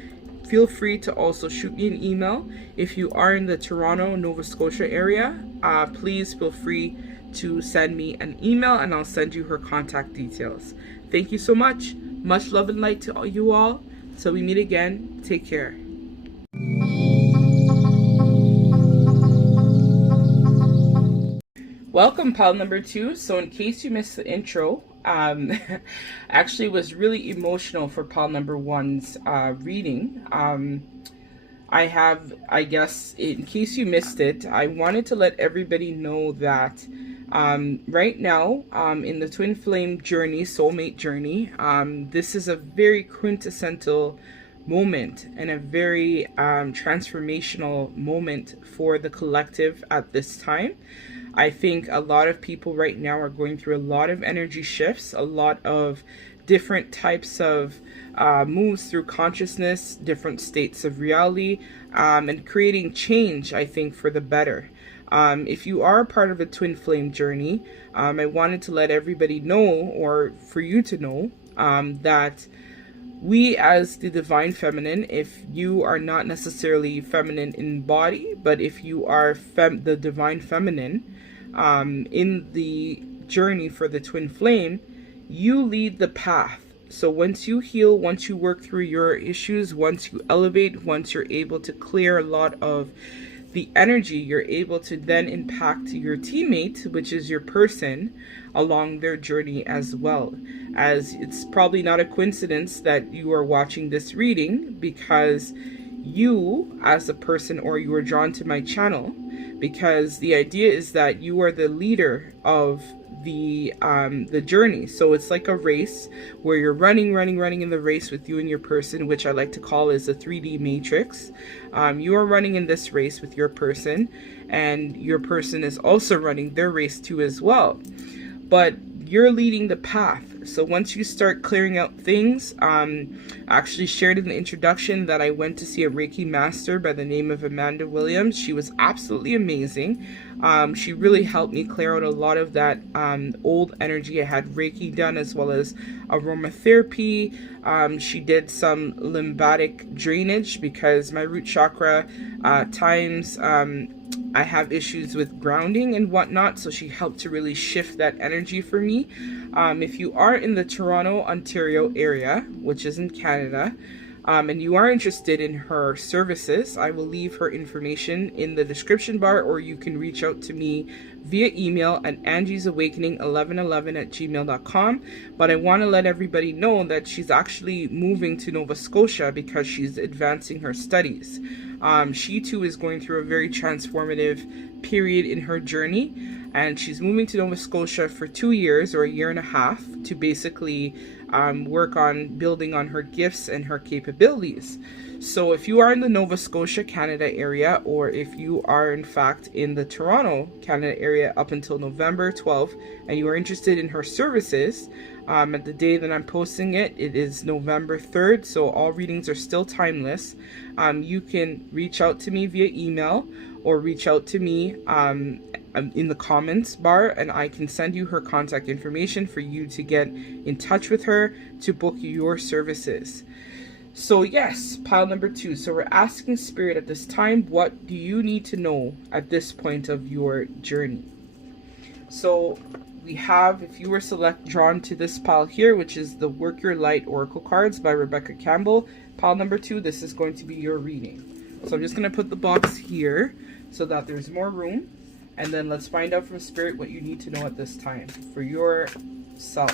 feel free to also shoot me an email. If you are in the Toronto, Nova Scotia area, please feel free to send me an email and I'll send you her contact details. Thank you so much. Much love and light to all you all. Till we meet again, take care. Welcome, pile number 2. So in case you missed the intro, actually was really emotional for pile number 1's reading. I guess, in case you missed it, I wanted to let everybody know that right now, in the twin flame journey, soulmate journey, this is a very quintessential moment and a very transformational moment for the collective at this time. I think a lot of people right now are going through a lot of energy shifts, a lot of different types of moves through consciousness, different states of reality, and creating change, I think, for the better. If you are a part of a twin flame journey, I wanted to let everybody know, or for you to know, that we as the divine feminine, if you are not necessarily feminine in body, but if you are the divine feminine, in the journey for the twin flame, you lead the path. So once you heal, once you work through your issues, once you elevate, once you're able to clear a lot of the energy, you're able to then impact your teammate, which is your person, along their journey as well. As it's probably not a coincidence that you are watching this reading, because you as a person, or you are drawn to my channel because the idea is that you are the leader of the journey. So it's like a race where you're running in the race with you and your person, which I like to call is a 3D matrix. You are running in this race with your person, and your person is also running their race too as well. But you're leading the path. So once you start clearing out things, I actually shared in the introduction that I went to see a Reiki master by the name of Amanda Williams. She was absolutely amazing. She really helped me clear out a lot of that old energy. I had Reiki done, as well as aromatherapy. She did some lymphatic drainage because my root chakra times I have issues with grounding and whatnot, so she helped to really shift that energy for me. If you are in the Toronto, Ontario area, which is in Canada, and you are interested in her services, I will leave her information in the description bar, or you can reach out to me via email at angiesawakening1111@gmail.com. But I want to let everybody know that she's actually moving to Nova Scotia because she's advancing her studies. She too is going through a very transformative period in her journey, and she's moving to Nova Scotia for 2 years or a year and a half to basically work on building on her gifts and her capabilities. So if you are in the Nova Scotia, Canada area, or if you are in fact in the Toronto, Canada area up until November 12th, and you are interested in her services, at the day that I'm posting it, it is November 3rd, so all readings are still timeless. You can reach out to me via email, or reach out to me in the comments bar, and I can send you her contact information for you to get in touch with her to book your services. So yes, pile number 2. So we're asking Spirit at this time, what do you need to know at this point of your journey? So we have, if you were drawn to this pile here, which is the Work Your Light Oracle cards by Rebecca Campbell, pile number 2, this is going to be your reading. So I'm just going to put the box here so that there's more room, and then let's find out from Spirit what you need to know at this time for yourself.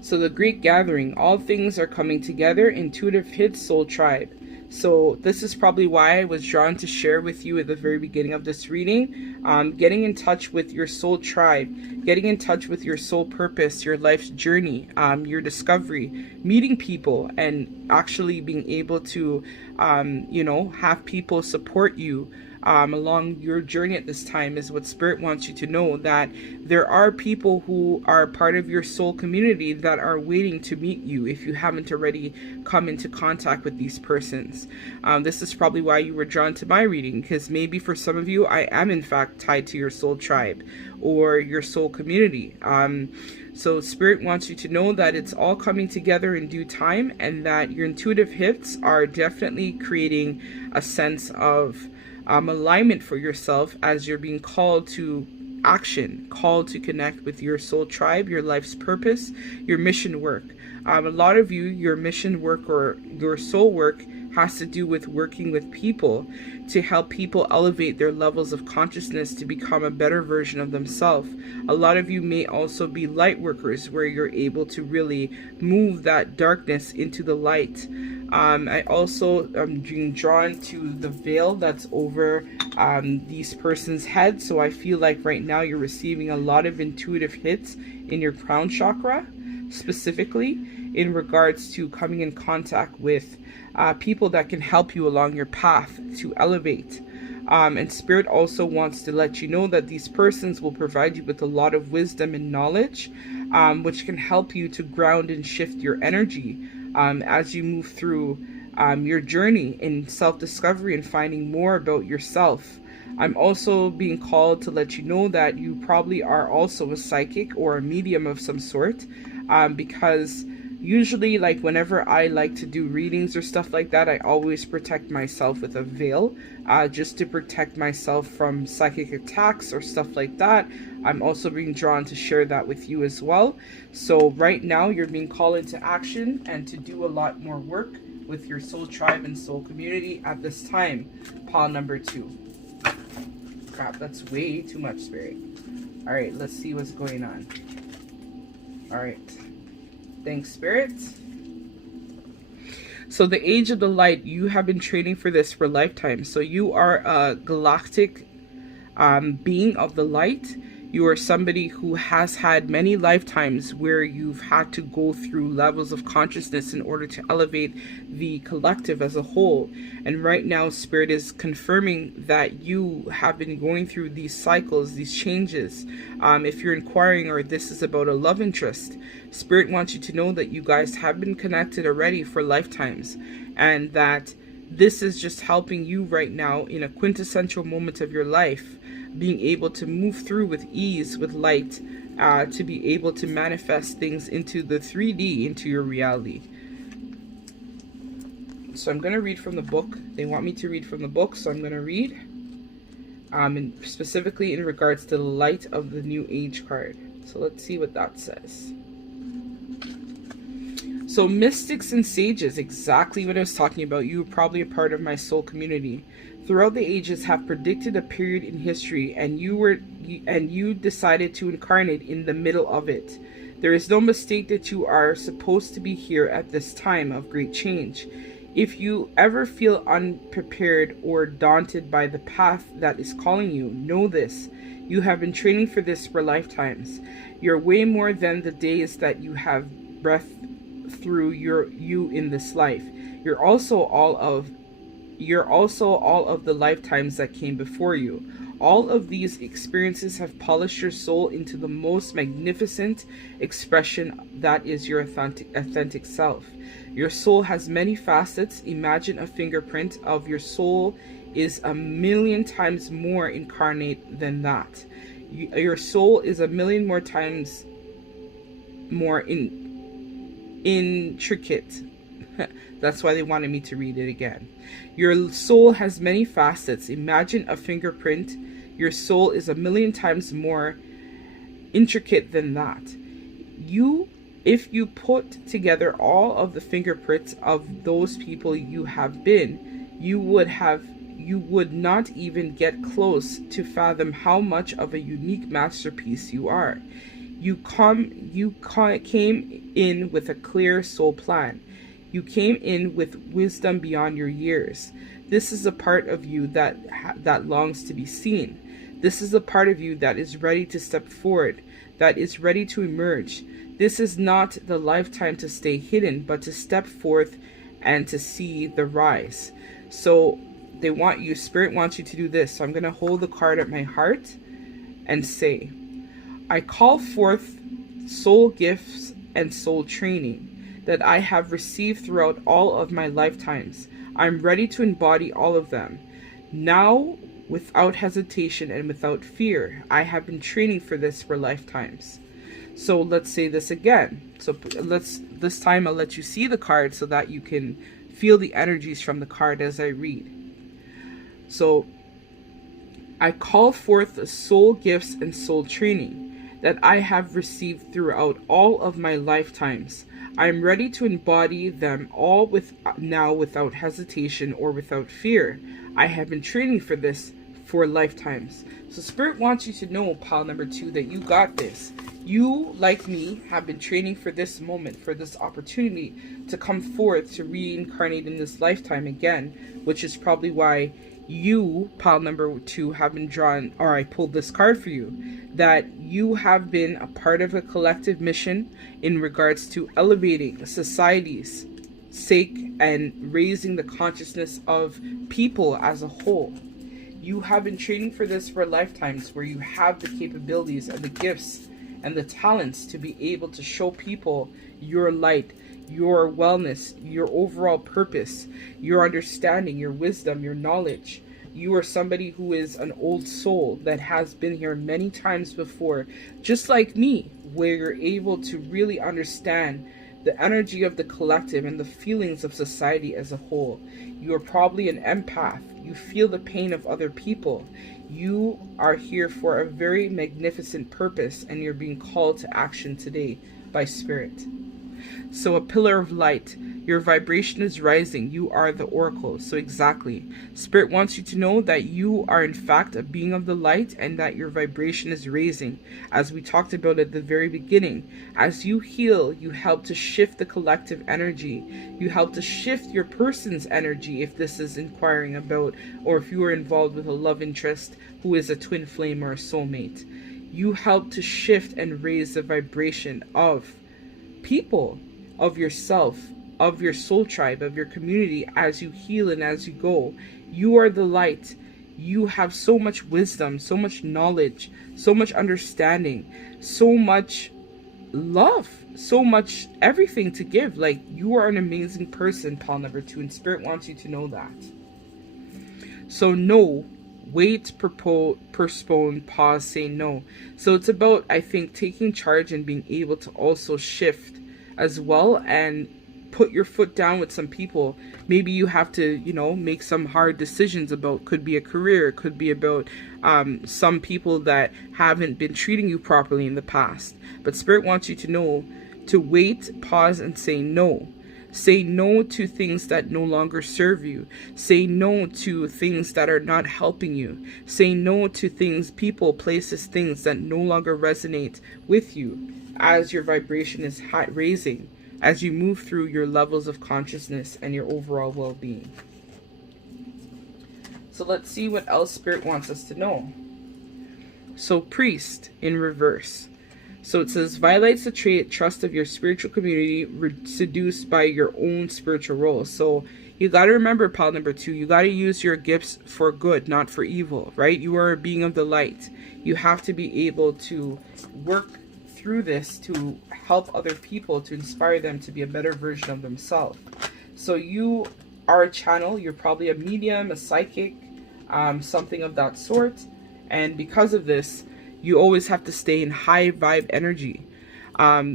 So the Great Gathering, all things are coming together, intuitive hits, soul tribe. So this is probably why I was drawn to share with you at the very beginning of this reading, getting in touch with your soul tribe, getting in touch with your soul purpose, your life's journey, your discovery, meeting people, and actually being able to, have people support you along your journey at this time is what Spirit wants you to know, that there are people who are part of your soul community that are waiting to meet you if you haven't already come into contact with these persons. This is probably why you were drawn to my reading, because maybe for some of you I am in fact tied to your soul tribe or your soul community. So Spirit wants you to know that it's all coming together in due time, and that your intuitive hits are definitely creating a sense of alignment for yourself as you're being called to action, called to connect with your soul tribe, your life's purpose, your mission work. A lot of you, your mission work or your soul work has to do with working with people to help people elevate their levels of consciousness to become a better version of themselves. A lot of you may also be light workers, where you're able to really move that darkness into the light. I also am being drawn to the veil that's over these person's head. So I feel like right now you're receiving a lot of intuitive hits in your crown chakra, specifically in regards to coming in contact with people that can help you along your path to elevate. And Spirit also wants to let you know that these persons will provide you with a lot of wisdom and knowledge, which can help you to ground and shift your energy as you move through your journey in self-discovery and finding more about yourself. I'm also being called to let you know that you probably are also a psychic or a medium of some sort, because Usually, like whenever I like to do readings or stuff like that, I always protect myself with a veil, just to protect myself from psychic attacks or stuff like that. I'm also being drawn to share that with you as well. So right now you're being called into action and to do a lot more work with your soul tribe and soul community at this time. Pile number 2. Crap, that's way too much, Spirit. All right, let's see what's going on. All right. Thanks, Spirit. So the age of the light, you have been training for this for lifetimes. So you are a galactic being of the light. You are somebody who has had many lifetimes where you've had to go through levels of consciousness in order to elevate the collective as a whole. And right now, Spirit is confirming that you have been going through these cycles, these changes. If you're inquiring or this is about a love interest, Spirit wants you to know that you guys have been connected already for lifetimes, and that this is just helping you right now in a quintessential moment of your life, being able to move through with ease, with light, to be able to manifest things into the 3D, into your reality. So I'm going to read from the book. They want me to read from the book, so I'm going to read. And specifically in regards to the light of the New Age card. So let's see what that says. So mystics and sages, exactly what I was talking about. You were probably a part of my soul community. Throughout the ages have predicted a period in history, and you decided to incarnate in the middle of it. There is no mistake that you are supposed to be here at this time of great change. If you ever feel unprepared or daunted by the path that is calling you, know this. You have been training for this for lifetimes. You're way more than the days that you have breath through you in this life. You're also all of the lifetimes that came before you. All of these experiences have polished your soul into the most magnificent expression that is your authentic self. Your soul has many facets. Imagine a fingerprint of your soul is 1,000,000 times more incarnate than that. Your soul is 1,000,000 more times more intricate. That's why they wanted me to read it again. Your soul has many facets. Imagine a fingerprint. Your soul is 1,000,000 times more intricate than that. If you put together all of the fingerprints of those people you have been, you would not even get close to fathom how much of a unique masterpiece you are. You came in with a clear soul plan. You came in with wisdom beyond your years. This is a part of you that longs to be seen. This is a part of you that is ready to step forward, that is ready to emerge. This is not the lifetime to stay hidden, but to step forth and to see the rise. So they want you, Spirit wants you to do this. So I'm going to hold the card at my heart and say, I call forth soul gifts and soul training that I have received throughout all of my lifetimes. I'm ready to embody all of them. Now, without hesitation and without fear, I have been training for this for lifetimes. So let's say this again. So this time I'll let you see the card so that you can feel the energies from the card as I read. So I call forth the soul gifts and soul training that I have received throughout all of my lifetimes. I am ready to embody them all now without hesitation or without fear. I have been training for this for lifetimes. So Spirit wants you to know, pile number 2, that you got this. You, like me, have been training for this moment, for this opportunity to come forth, to reincarnate in this lifetime again, which is probably why you, pile number 2, have been drawn, or I pulled this card for you, that you have been a part of a collective mission in regards to elevating society's sake and raising the consciousness of people as a whole. You have been training for this for lifetimes, where you have the capabilities and the gifts and the talents to be able to show people your light, your wellness, your overall purpose, your understanding, your wisdom, your knowledge. You are somebody who is an old soul that has been here many times before, just like me, where you're able to really understand the energy of the collective, and the feelings of society as a whole. You are probably an empath. You feel the pain of other people. You are here for a very magnificent purpose, and you're being called to action today by Spirit. So a pillar of light. Your vibration is rising. You are the oracle. So exactly. Spirit wants you to know that you are in fact a being of the light and that your vibration is raising. As we talked about at the very beginning, as you heal, you help to shift the collective energy. You help to shift your person's energy if this is inquiring about, or if you are involved with a love interest who is a twin flame or a soulmate. You help to shift and raise the vibration of people, of yourself, of your soul tribe, of your community as you heal and as you go. You are the light. You have so much wisdom, so much knowledge, so much understanding, so much love, so much everything to give. Like, you are an amazing person, pile number 2, and Spirit wants you to know that. So no, wait, postpone, pause, say no. So it's about, I think, taking charge and being able to also shift as well and put your foot down with some people. Maybe you have to, make some hard decisions about, could be a career, could be about some people that haven't been treating you properly in the past. But Spirit wants you to know to wait, pause, and say no. Say no to things that no longer serve you. Say no to things that are not helping you. Say no to things, people, places, things that no longer resonate with you as your vibration is raising, as you move through your levels of consciousness and your overall well-being. So let's see what else Spirit wants us to know. So priest in reverse. So it says, violates the trust of your spiritual community, seduced by your own spiritual role. So you got to remember, pile number 2, you got to use your gifts for good, not for evil, right? You are a being of the light. You have to be able to work through this to help other people, to inspire them to be a better version of themselves. So you are a channel. You're probably a medium, a psychic, something of that sort. And because of this, you always have to stay in high vibe energy.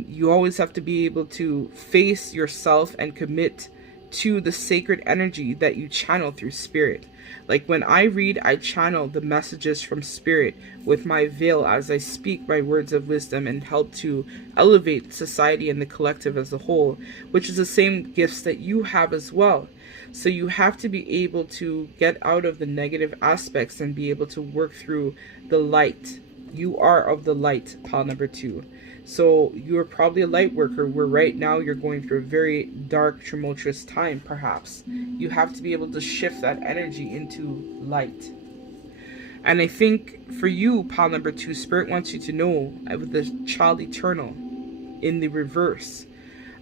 You always have to be able to face yourself and commit to the sacred energy that you channel through Spirit. Like when I read, I channel the messages from Spirit with my veil as I speak my words of wisdom and help to elevate society and the collective as a whole, which is the same gifts that you have as well. So you have to be able to get out of the negative aspects and be able to work through the light. You are of the light, pile number 2. So you're probably a light worker where right now you're going through a very dark, tumultuous time, perhaps. You have to be able to shift that energy into light. And I think for you, pile number 2, Spirit wants you to know with the child eternal in the reverse.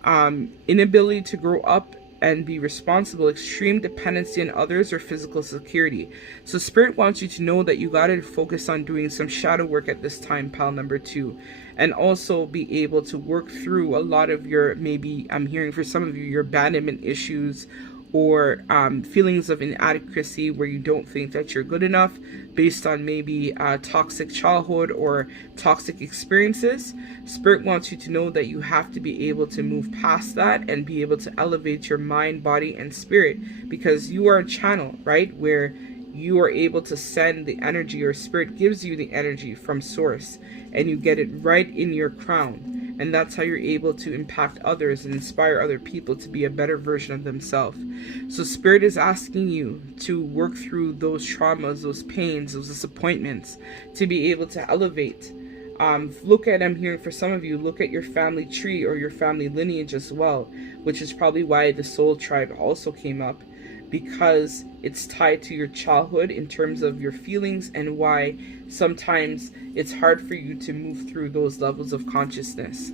Inability to grow up and be responsible, extreme dependency on others or physical security. So Spirit wants you to know that you got to focus on doing some shadow work at this time, pile number 2, and also be able to work through a lot of your, maybe I'm hearing for some of you, your abandonment issues or feelings of inadequacy where you don't think that you're good enough based on maybe toxic childhood or toxic experiences. Spirit wants you to know that you have to be able to move past that and be able to elevate your mind, body, and spirit, because you are a channel, right, where you are able to send the energy, or Spirit gives you the energy from source and you get it right in your crown. And that's how you're able to impact others and inspire other people to be a better version of themselves. So Spirit is asking you to work through those traumas, those pains, those disappointments, to be able to elevate. Look at, I'm hearing for some of you, look at your family tree or your family lineage as well, which is probably why the soul tribe also came up, because it's tied to your childhood in terms of your feelings and why sometimes it's hard for you to move through those levels of consciousness.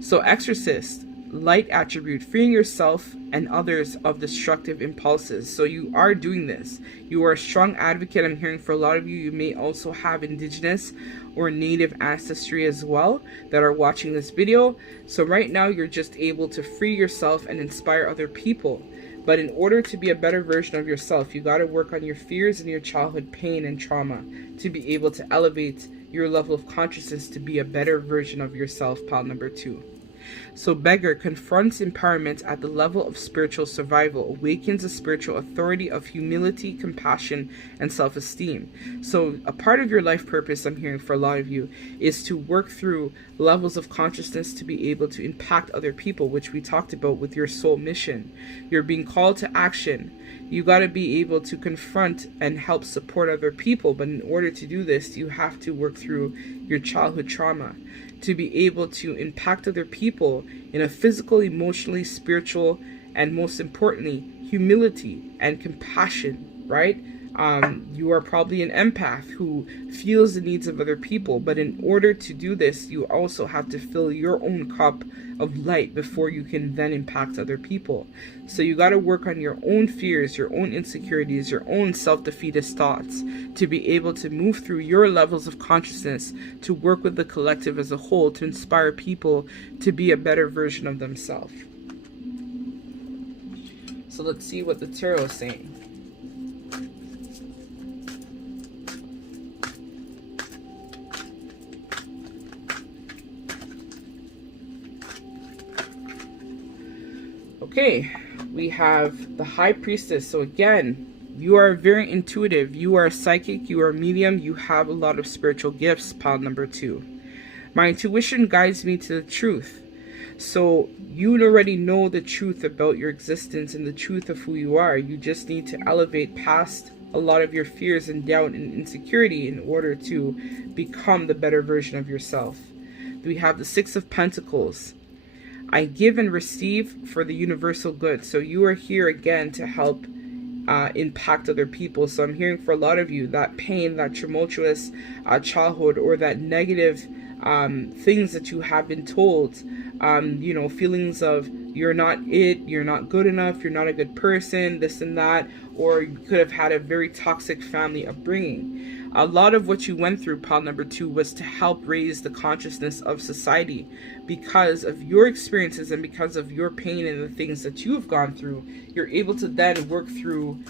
So exorcist, light attribute, freeing yourself and others of destructive impulses. So you are doing this. You are a strong advocate. I'm hearing for a lot of you, you may also have indigenous or native ancestry as well that are watching this video. So right now you're just able to free yourself and inspire other people. But in order to be a better version of yourself, you got to work on your fears and your childhood pain and trauma to be able to elevate your level of consciousness to be a better version of yourself, pile number 2. So beggar confronts empowerment at the level of spiritual survival, awakens a spiritual authority of humility, compassion, and self-esteem. So a part of your life purpose, I'm hearing for a lot of you, is to work through levels of consciousness to be able to impact other people, which we talked about with your soul mission. You're being called to action. You got to be able to confront and help support other people. But in order to do this, you have to work through your childhood trauma to be able to impact other people in a physical, emotionally, spiritual, and most importantly, humility and compassion, right? You are probably an empath who feels the needs of other people, but in order to do this, you also have to fill your own cup of light before you can then impact other people. So you got to work on your own fears, your own insecurities, your own self-defeatist thoughts to be able to move through your levels of consciousness to work with the collective as a whole to inspire people to be a better version of themselves. So let's see what the tarot is saying. Okay, we have the High Priestess. So again, you are very intuitive. You are a psychic. You are a medium. You have a lot of spiritual gifts, pile number 2. My intuition guides me to the truth. So you already know the truth about your existence and the truth of who you are. You just need to elevate past a lot of your fears and doubt and insecurity in order to become the better version of yourself. We have the 6 of Pentacles. I give and receive for the universal good. So you are here again to help impact other people. So I'm hearing for a lot of you that pain, that tumultuous childhood, or that negative things that you have been told, feelings of you're not it, you're not good enough, you're not a good person, this and that, or you could have had a very toxic family upbringing. A lot of what you went through, pile number 2, was to help raise the consciousness of society. Because of your experiences and because of your pain and the things that you have gone through, you're able to then work through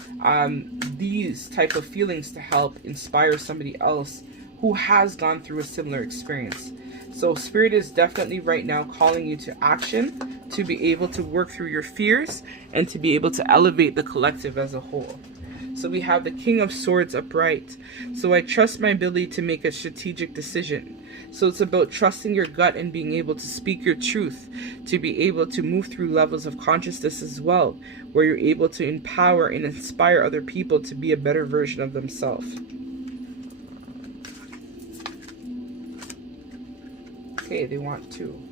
these type of feelings to help inspire somebody else who has gone through a similar experience. So Spirit is definitely right now calling you to action to be able to work through your fears and to be able to elevate the collective as a whole. So we have the King of Swords upright. So I trust my ability to make a strategic decision. So it's about trusting your gut and being able to speak your truth, to be able to move through levels of consciousness as well, where you're able to empower and inspire other people to be a better version of themselves. Okay, they want 2.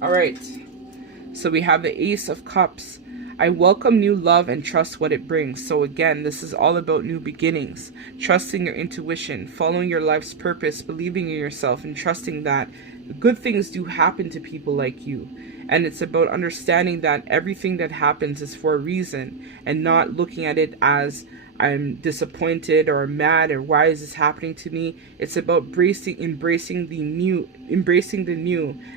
All right. So we have the Ace of Cups. I welcome new love and trust what it brings. So again, this is all about new beginnings, trusting your intuition, following your life's purpose, believing in yourself, and trusting that good things do happen to people like you. And it's about understanding that everything that happens is for a reason and not looking at it as I'm disappointed or mad or why is this happening to me. It's about embracing the new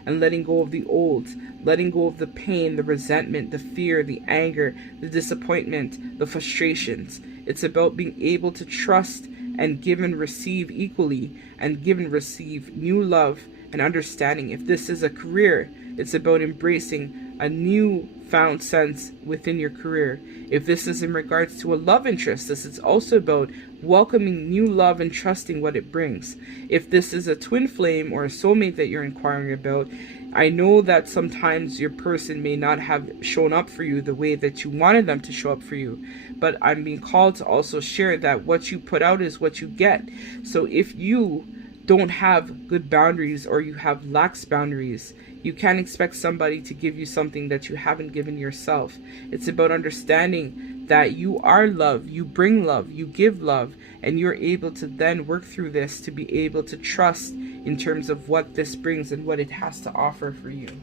and letting go of the old, letting go of the pain, the resentment, the fear, the anger, the disappointment, the frustrations. It's about being able to trust and give and receive equally, and give and receive new love and understanding. If this is a career, it's about embracing a new found sense within your career. If this is in regards to a love interest, this is also about welcoming new love and trusting what it brings. If this is a twin flame or a soulmate that you're inquiring about, I know that sometimes your person may not have shown up for you the way that you wanted them to show up for you, but I'm being called to also share that what you put out is what you get. So if you don't have good boundaries or you have lax boundaries, you can't expect somebody to give you something that you haven't given yourself. It's about understanding that you are love, you bring love, you give love, and you're able to then work through this to be able to trust in terms of what this brings and what it has to offer for you.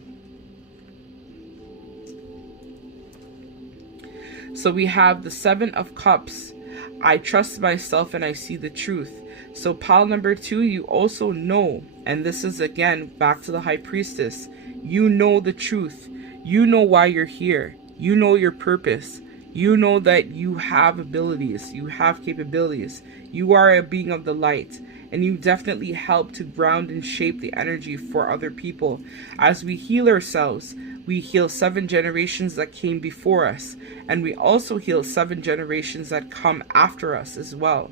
So we have the 7 of Cups. I trust myself and I see the truth. So pile number 2, you also know, and this is again back to the High Priestess, you know the truth. You know why you're here. You know your purpose. You know that you have abilities. You have capabilities. You are a being of the light. and you definitely help to ground and shape the energy for other people. As we heal ourselves, we heal 7 generations that came before us, and we also heal 7 generations that come after us as well.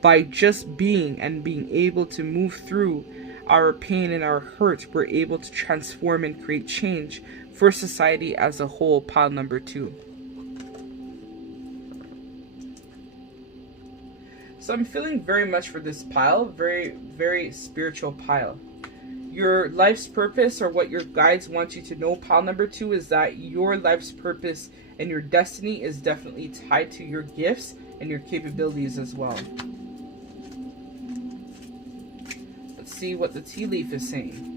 By just being and being able to move through our pain and our hurt, we're able to transform and create change for society as a whole. Pile number 2. So I'm feeling very much for this pile, very, very spiritual pile. Your life's purpose, or what your guides want you to know, pile number 2, is that your life's purpose and your destiny is definitely tied to your gifts and your capabilities as well. Let's see what the tea leaf is saying.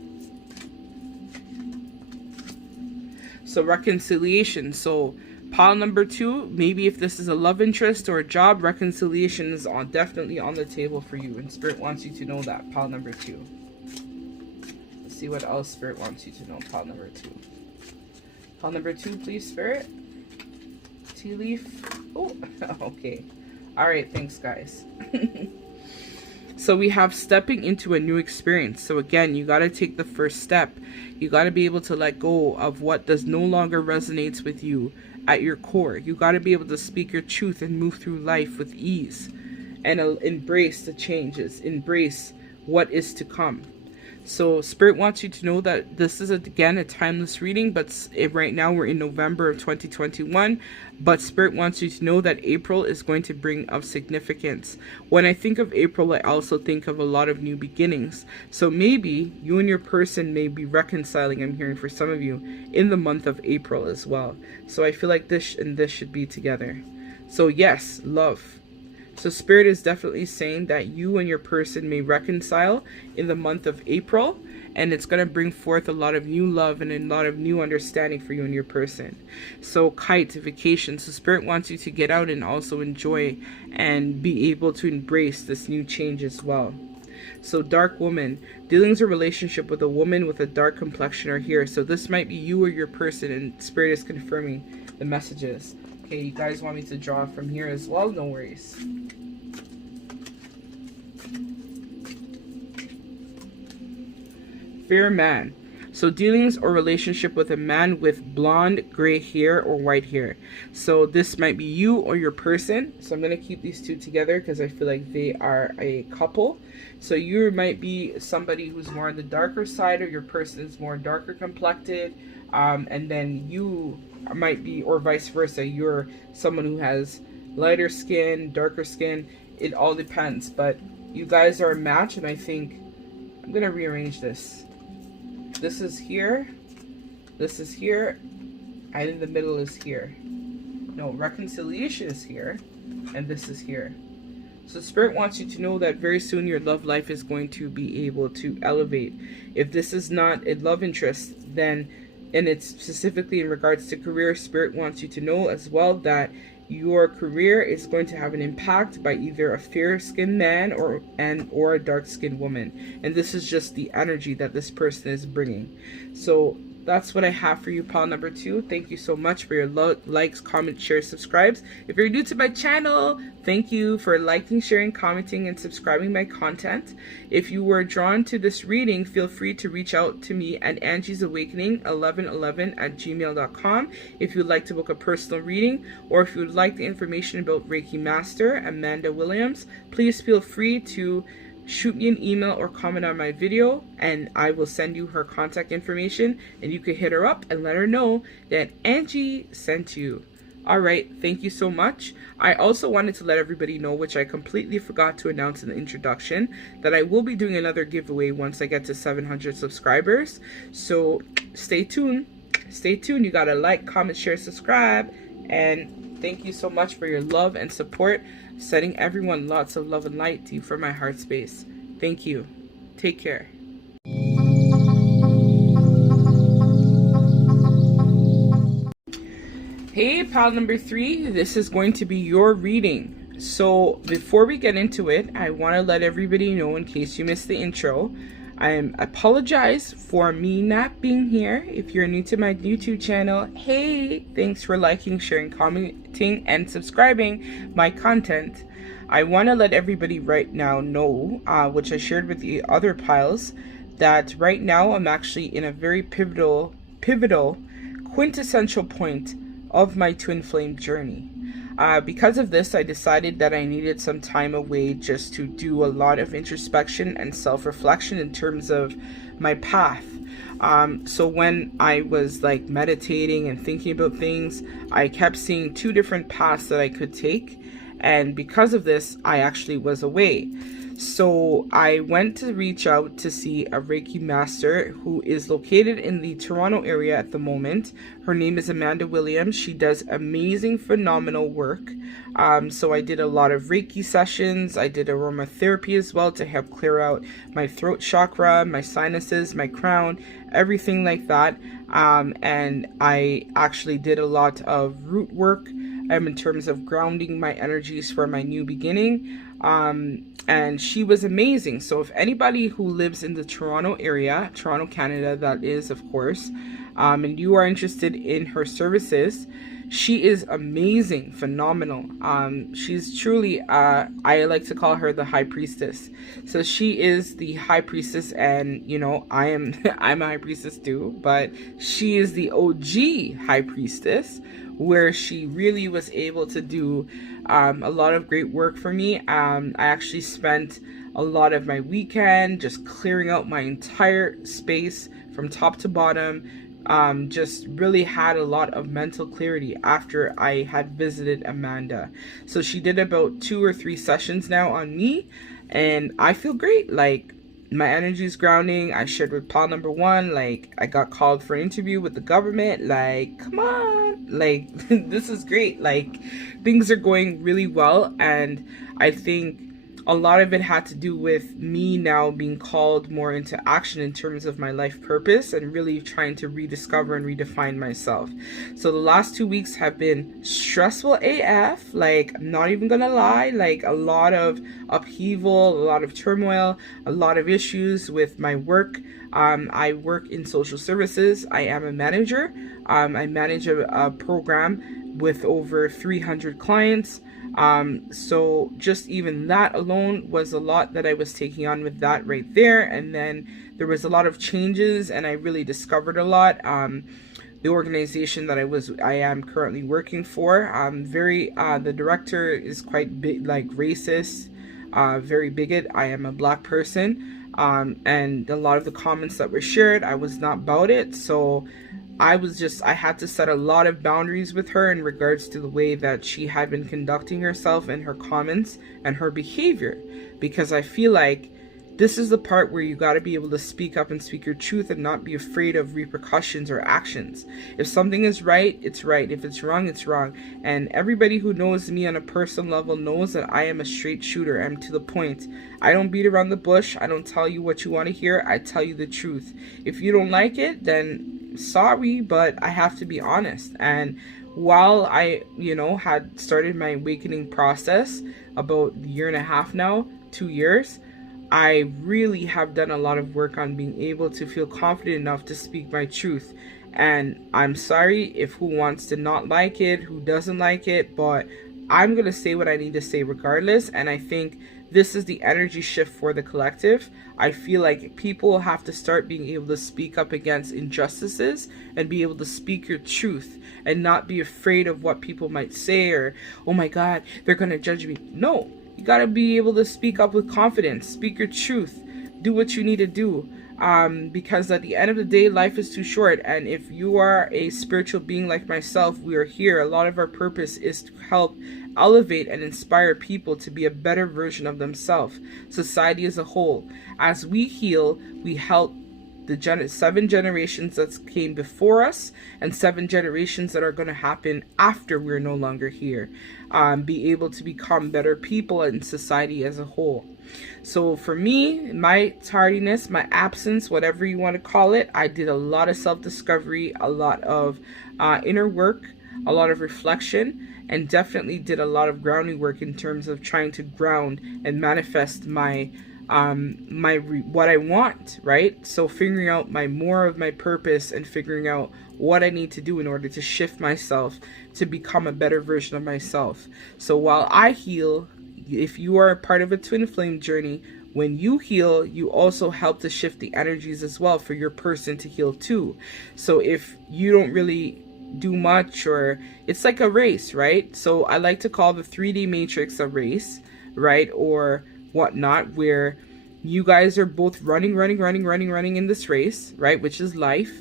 So reconciliation. So pile number 2, maybe if this is a love interest or a job, reconciliation is definitely on the table for you, and Spirit wants you to know that. Pile number 2. Let's see what else Spirit wants you to know. Pile number 2. Pile number 2, please, Spirit. Tea leaf. Oh, okay. All right, thanks, guys. So we have stepping into a new experience. So again, you got to take the first step. You got to be able to let go of what does no longer resonates with you at your core. You got to be able to speak your truth and move through life with ease, and embrace the changes, embrace what is to come. So Spirit wants you to know that this is, again, a timeless reading, but right now we're in November of 2021, but Spirit wants you to know that April is going to bring of significance. When I think of April, I also think of a lot of new beginnings. So maybe you and your person may be reconciling, I'm hearing for some of you, in the month of April as well. So I feel like this and this should be together. So yes, love. So Spirit is definitely saying that you and your person may reconcile in the month of April, and it's going to bring forth a lot of new love and a lot of new understanding for you and your person. So kite, vacation. So Spirit wants you to get out and also enjoy and be able to embrace this new change as well. So dark woman, dealings or relationship with a woman with a dark complexion are here. So this might be you or your person, and Spirit is confirming the messages. Okay, you guys want me to draw from here as well? No worries. Fair man. So dealings or relationship with a man with blonde, gray hair, or white hair. So this might be you or your person. So I'm going to keep these two together because I feel like they are a couple. So you might be somebody who's more on the darker side, or your person is more darker complected. And then you might be, or vice versa, you're someone who has lighter skin, darker skin. It all depends. But you guys are a match, and I think I'm going to rearrange this. This is here, and in the middle is here. No, reconciliation is here, and this is here. So Spirit wants you to know that very soon your love life is going to be able to elevate. If this is not a love interest, then, and it's specifically in regards to career, Spirit wants you to know as well that your career is going to have an impact by either a fair-skinned man or a dark-skinned woman. And this is just the energy that this person is bringing. So that's what I have for you, pile number 2. Thank you so much for your likes, comments, shares, subscribes. If you're new to my channel, thank you for liking, sharing, commenting, and subscribing my content. If you were drawn to this reading, feel free to reach out to me at Angie's Awakening 1111@gmail.com if you'd like to book a personal reading, or if you would like the information about Reiki Master Amanda Williams, please feel free to shoot me an email or comment on my video, and I will send you her contact information, and you can hit her up and let her know that Angie sent you. All right, thank you so much. I also wanted to let everybody know, which I completely forgot to announce in the introduction, that I will be doing another giveaway once I get to 700 subscribers. So stay tuned. Stay tuned. You gotta like, comment, share, subscribe, and thank you so much for your love and support. Sending everyone lots of love and light to you from my heart space. Thank you. Take care. Hey, pile number 3, this is going to be your reading. So before we get into it, I want to let everybody know, in case you missed the intro, I apologize for me not being here. If you're new to my YouTube channel, hey, thanks for liking, sharing, commenting, and subscribing my content. I want to let everybody right now know, which I shared with the other piles, that right now I'm actually in a very pivotal, quintessential point of my twin flame journey. Because of this, I decided that I needed some time away just to do a lot of introspection and self reflection in terms of my path. So when I was like meditating and thinking about things, I kept seeing two different paths that I could take. And because of this, I actually was away. So I went to reach out to see a Reiki master who is located in the Toronto area at the moment. Her name is Amanda Williams. She does amazing, phenomenal work. So I did a lot of Reiki sessions. I did aromatherapy as well to help clear out my throat chakra, my sinuses, my crown, everything like that. And I actually did a lot of root work in terms of grounding my energies for my new beginning. And she was amazing. So if anybody who lives in the Toronto area, Toronto, Canada, that is, of course, and you are interested in her services, she is amazing, phenomenal. She's truly, I like to call her the high priestess. So she is the high priestess, and you know, I'm a high priestess too, but she is the OG high priestess, where she really was able to do a lot of great work for me. I actually spent a lot of my weekend just clearing out my entire space from top to bottom. Just really had a lot of mental clarity after I had visited Amanda. So she did about 2 or 3 sessions now on me, and I feel great. Like, my energy is grounding. I shared with pile number 1, like, I got called for an interview with the government. Like, come on, like, this is great. Like, things are going really well, and I think a lot of it had to do with me now being called more into action in terms of my life purpose and really trying to rediscover and redefine myself. So the last 2 weeks have been stressful AF, like, I'm not even gonna lie, like a lot of upheaval, a lot of turmoil, a lot of issues with my work. I work in social services. I am a manager. I manage a program with over 300 clients. So just even that alone was a lot that I was taking on with that right there. And then there was a lot of changes, and I really discovered a lot. The organization that I am currently working for, the director is quite big, like racist, very bigot. I am a black person. And a lot of the comments that were shared, I was not about it. So I had to set a lot of boundaries with her in regards to the way that she had been conducting herself and her comments and her behavior, because I feel like this is the part where you got to be able to speak up and speak your truth and not be afraid of repercussions or actions. If something is right, it's right. If it's wrong, it's wrong. And everybody who knows me on a personal level knows that I am a straight shooter. I'm to the point. I don't beat around the bush. I don't tell you what you want to hear. I tell you the truth. If you don't like it, then sorry, but I have to be honest. And while I, had started my awakening process about a year and a half now, 2 years, I really have done a lot of work on being able to feel confident enough to speak my truth. And I'm sorry if who wants to not like it, who doesn't like it, but I'm going to say what I need to say regardless. And I think this is the energy shift for the collective. I feel like people have to start being able to speak up against injustices and be able to speak your truth and not be afraid of what people might say or, oh my God, they're going to judge me. No, you got to be able to speak up with confidence, speak your truth, do what you need to do. Because at the end of the day, life is too short. And if you are a spiritual being like myself, we are here. A lot of our purpose is to help elevate and inspire people to be a better version of themselves, society as a whole. As we heal, we help the 7 generations that came before us and 7 generations that are going to happen after we're no longer here, be able to become better people in society as a whole. So for me, my tardiness, my absence, whatever you want to call it, I did a lot of self-discovery, a lot of inner work, a lot of reflection, and definitely did a lot of grounding work in terms of trying to ground and manifest my what I want, right? So figuring out more of my purpose and figuring out what I need to do in order to shift myself to become a better version of myself. So while I heal, if you are a part of a twin flame journey, when you heal, you also help to shift the energies as well for your person to heal too. So if you don't really do much, or it's like a race, right? So I like to call the 3D matrix a race, right? Or whatnot, where you guys are both running in this race, right? Which is life.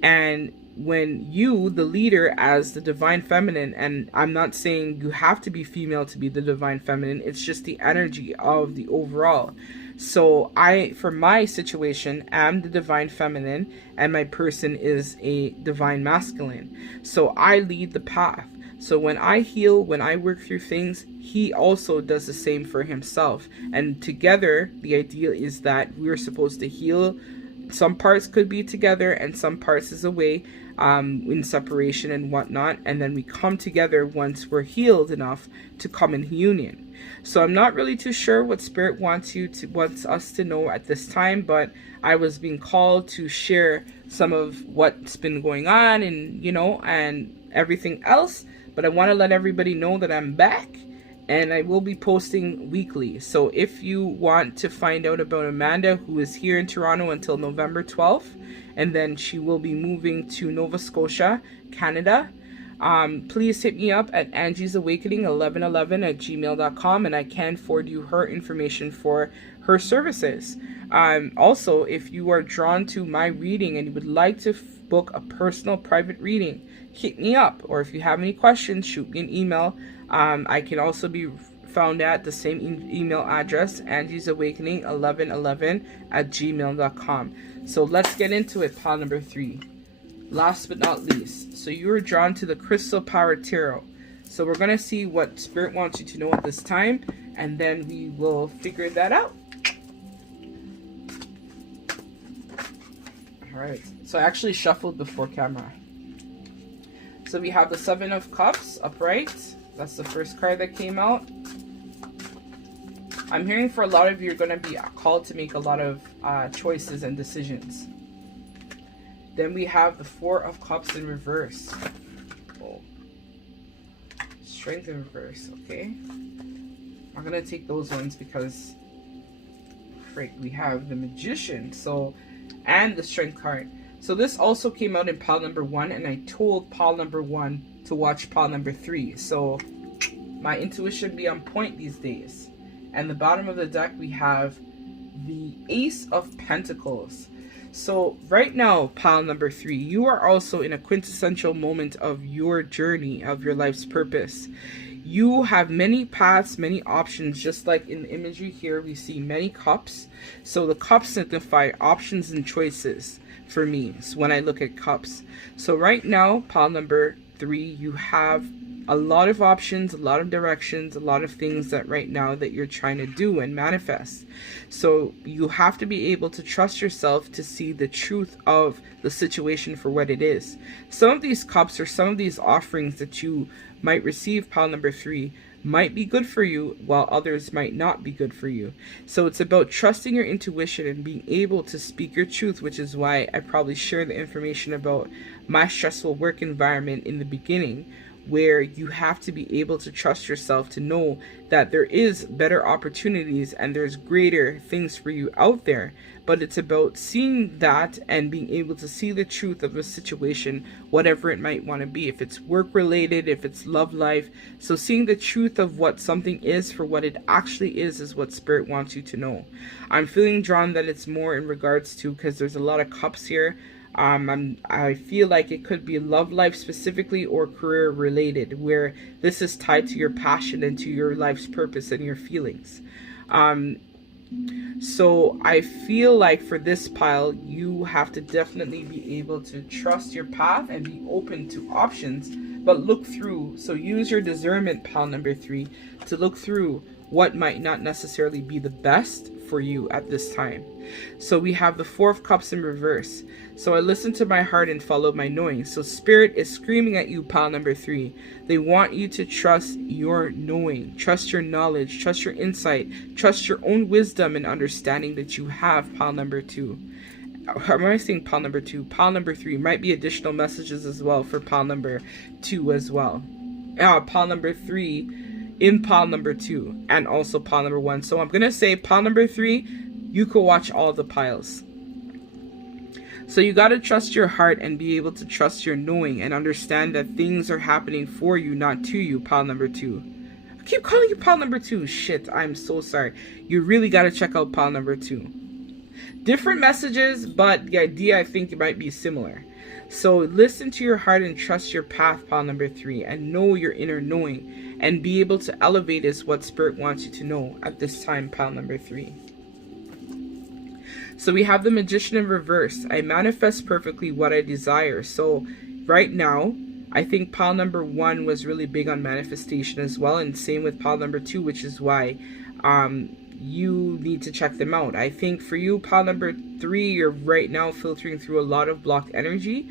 And when you, the leader, as the divine feminine, and I'm not saying you have to be female to be the divine feminine, it's just the energy of the overall. So I, for my situation, am the divine feminine, and my person is a divine masculine. So I lead the path. So when I heal, when I work through things, he also does the same for himself. And together, the idea is that we're supposed to heal. Some parts could be together and some parts is away, in separation and whatnot, and then we come together once we're healed enough to come in union. So I'm not really too sure what spirit wants us to know at this time, but I was being called to share some of what's been going on, and and everything else. But I want to let everybody know that I'm back, and I will be posting weekly. So if you want to find out about Amanda, who is here in Toronto until November 12th, and then she will be moving to Nova Scotia, Canada, please hit me up at Angie's Awakening 1111 at gmail.com, and I can forward you her information for her services. Also, if you are drawn to my reading and you would like to book a personal private reading, hit me up. Or if you have any questions, shoot me an email. I can also be found at the same email address, Angie's Awakening 1111 at gmail.com. So let's get into it. Pile number 3. Last but not least, so you were drawn to the Crystal Power Tarot. So we're going to see what Spirit wants you to know at this time, and then we will figure that out. Alright, so I actually shuffled before camera. So we have the 7 of Cups upright. That's the first card that came out. I'm hearing for a lot of you, you're going to be called to make a lot of choices and decisions. Then we have the 4 of Cups in reverse. Oh. Strength in reverse, okay. I'm going to take those ones because we have the Magician, so, and the Strength card. So this also came out in pile number 1, and I told pile number 1 to watch pile number 3. So my intuition be on point these days. And the bottom of the deck, we have the Ace of Pentacles. So right now, pile number 3, you are also in a quintessential moment of your journey, of your life's purpose. You have many paths, many options, just like in the imagery here, we see many cups. So the cups signify options and choices for me, so when I look at cups. So right now, pile number 3, you have a lot of options, a lot of directions, a lot of things that right now that you're trying to do and manifest. So you have to be able to trust yourself to see the truth of the situation for what it is. Some of these cups or some of these offerings that you might receive, pile number 3, might be good for you, while others might not be good for you. So it's about trusting your intuition and being able to speak your truth, which is why I probably share the information about my stressful work environment in the beginning, where you have to be able to trust yourself to know that there is better opportunities and there's greater things for you out there. But it's about seeing that and being able to see the truth of a situation, whatever it might want to be. If it's work related, if it's love life. So seeing the truth of what something is for what it actually is what Spirit wants you to know. I'm feeling drawn that it's more in regards to, because there's a lot of cups here. I feel like it could be love life specifically or career related, where this is tied to your passion and to your life's purpose and your feelings. So I feel like for this pile, you have to definitely be able to trust your path and be open to options, but look through. So use your discernment, pile number 3, to look through what might not necessarily be the best for you at this time. So we have the 4 of Cups in reverse. So I listened to my heart and followed my knowing. So Spirit is screaming at you, pile number 3. They want you to trust your knowing, trust your knowledge, trust your insight, trust your own wisdom and understanding that you have, pile number 2. How am I saying pile number 2? Pile number 3 might be additional messages as well for pile number 2 as well. Pile number 3 in pile number 2 and also pile number 1. So I'm going to say pile number 3, you could watch all the piles. So you got to trust your heart and be able to trust your knowing and understand that things are happening for you, not to you, pile number 2. I keep calling you pile number 2. Shit, I'm so sorry. You really got to check out pile number 2. Different messages, but the idea, I think, it might be similar. So listen to your heart and trust your path, pile number 3, and know your inner knowing and be able to elevate is what Spirit wants you to know at this time, pile number 3. So we have the Magician in reverse. I manifest perfectly what I desire. So right now, I think pile number 1 was really big on manifestation as well. And same with pile number 2, which is why you need to check them out. I think for you, pile number 3, you're right now filtering through a lot of blocked energy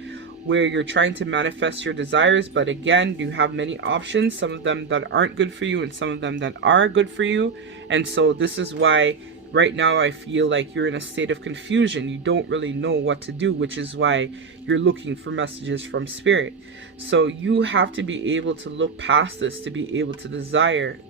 where you're trying to manifest your desires. But again, you have many options, some of them that aren't good for you and some of them that are good for you. And so this is why right now I feel like you're in a state of confusion. You don't really know what to do, which is why you're looking for messages from Spirit. So you have to be able to look past this to be able to desire,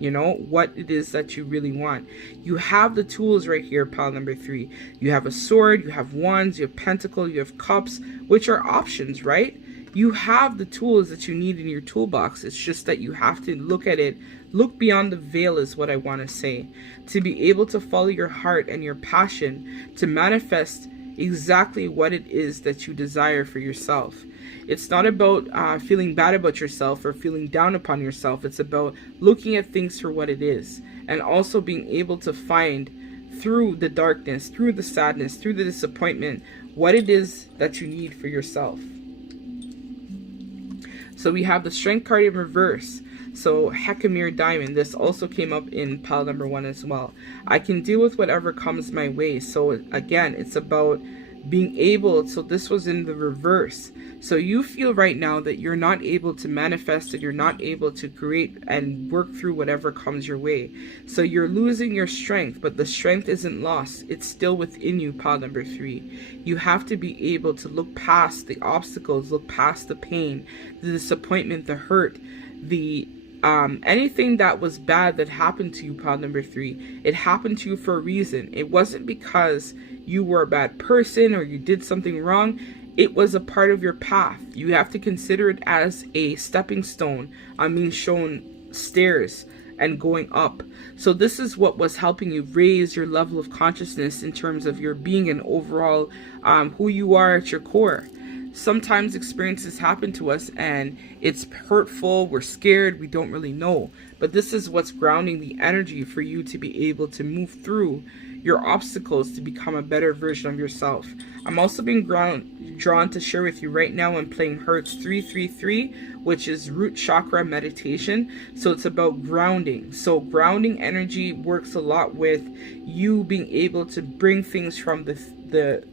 you know, what it is that you really want. You have the tools right here, pile number 3. You have a sword, you have wands, you have pentacle, you have cups, which are options, right? You have the tools that you need in your toolbox. It's just that you have to look at it. Look beyond the veil is what I want to say. To be able to follow your heart and your passion to manifest exactly what it is that you desire for yourself. It's not about feeling bad about yourself or feeling down upon yourself. It's about looking at things for what it is and also being able to find through the darkness, through the sadness, through the disappointment, what it is that you need for yourself. So we have the Strength card in reverse. So Hecamere Diamond, this also came up in pile number 1 as well. I can deal with whatever comes my way. So again, it's about being able, so this was in the reverse. So you feel right now that you're not able to manifest it, you're not able to create and work through whatever comes your way. So you're losing your strength, but the strength isn't lost. It's still within you, pile number 3. You have to be able to look past the obstacles, look past the pain, the disappointment, the hurt, the anything that was bad that happened to you, pile number 3. It happened to you for a reason. It wasn't because you were a bad person or you did something wrong. It was a part of your path. You have to consider it as a stepping stone. I mean, shown stairs and going up. So this is what was helping you raise your level of consciousness in terms of your being and overall who you are at your core. Sometimes experiences happen to us and it's hurtful, we're scared, we don't really know. But this is what's grounding the energy for you to be able to move through your obstacles to become a better version of yourself. I'm also being drawn to share with you right now. I'm playing Hertz 333, which is root chakra meditation. So it's about grounding. So grounding energy works a lot with you being able to bring things from the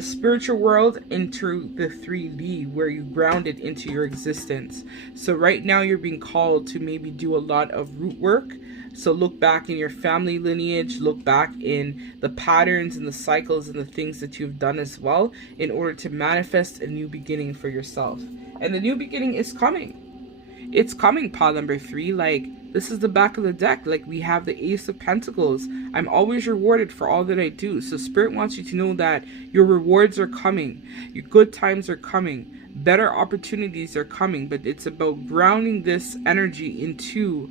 spiritual world into the 3D, where you ground it into your existence. So right now you're being called to maybe do a lot of root work. So look back in your family lineage, look back in the patterns and the cycles and the things that you've done as well in order to manifest a new beginning for yourself. And the new beginning is coming. It's coming, pile number 3. Like, this is the back of the deck. Like, we have the Ace of Pentacles. I'm always rewarded for all that I do. So Spirit wants you to know that your rewards are coming. Your good times are coming. Better opportunities are coming. But it's about grounding this energy into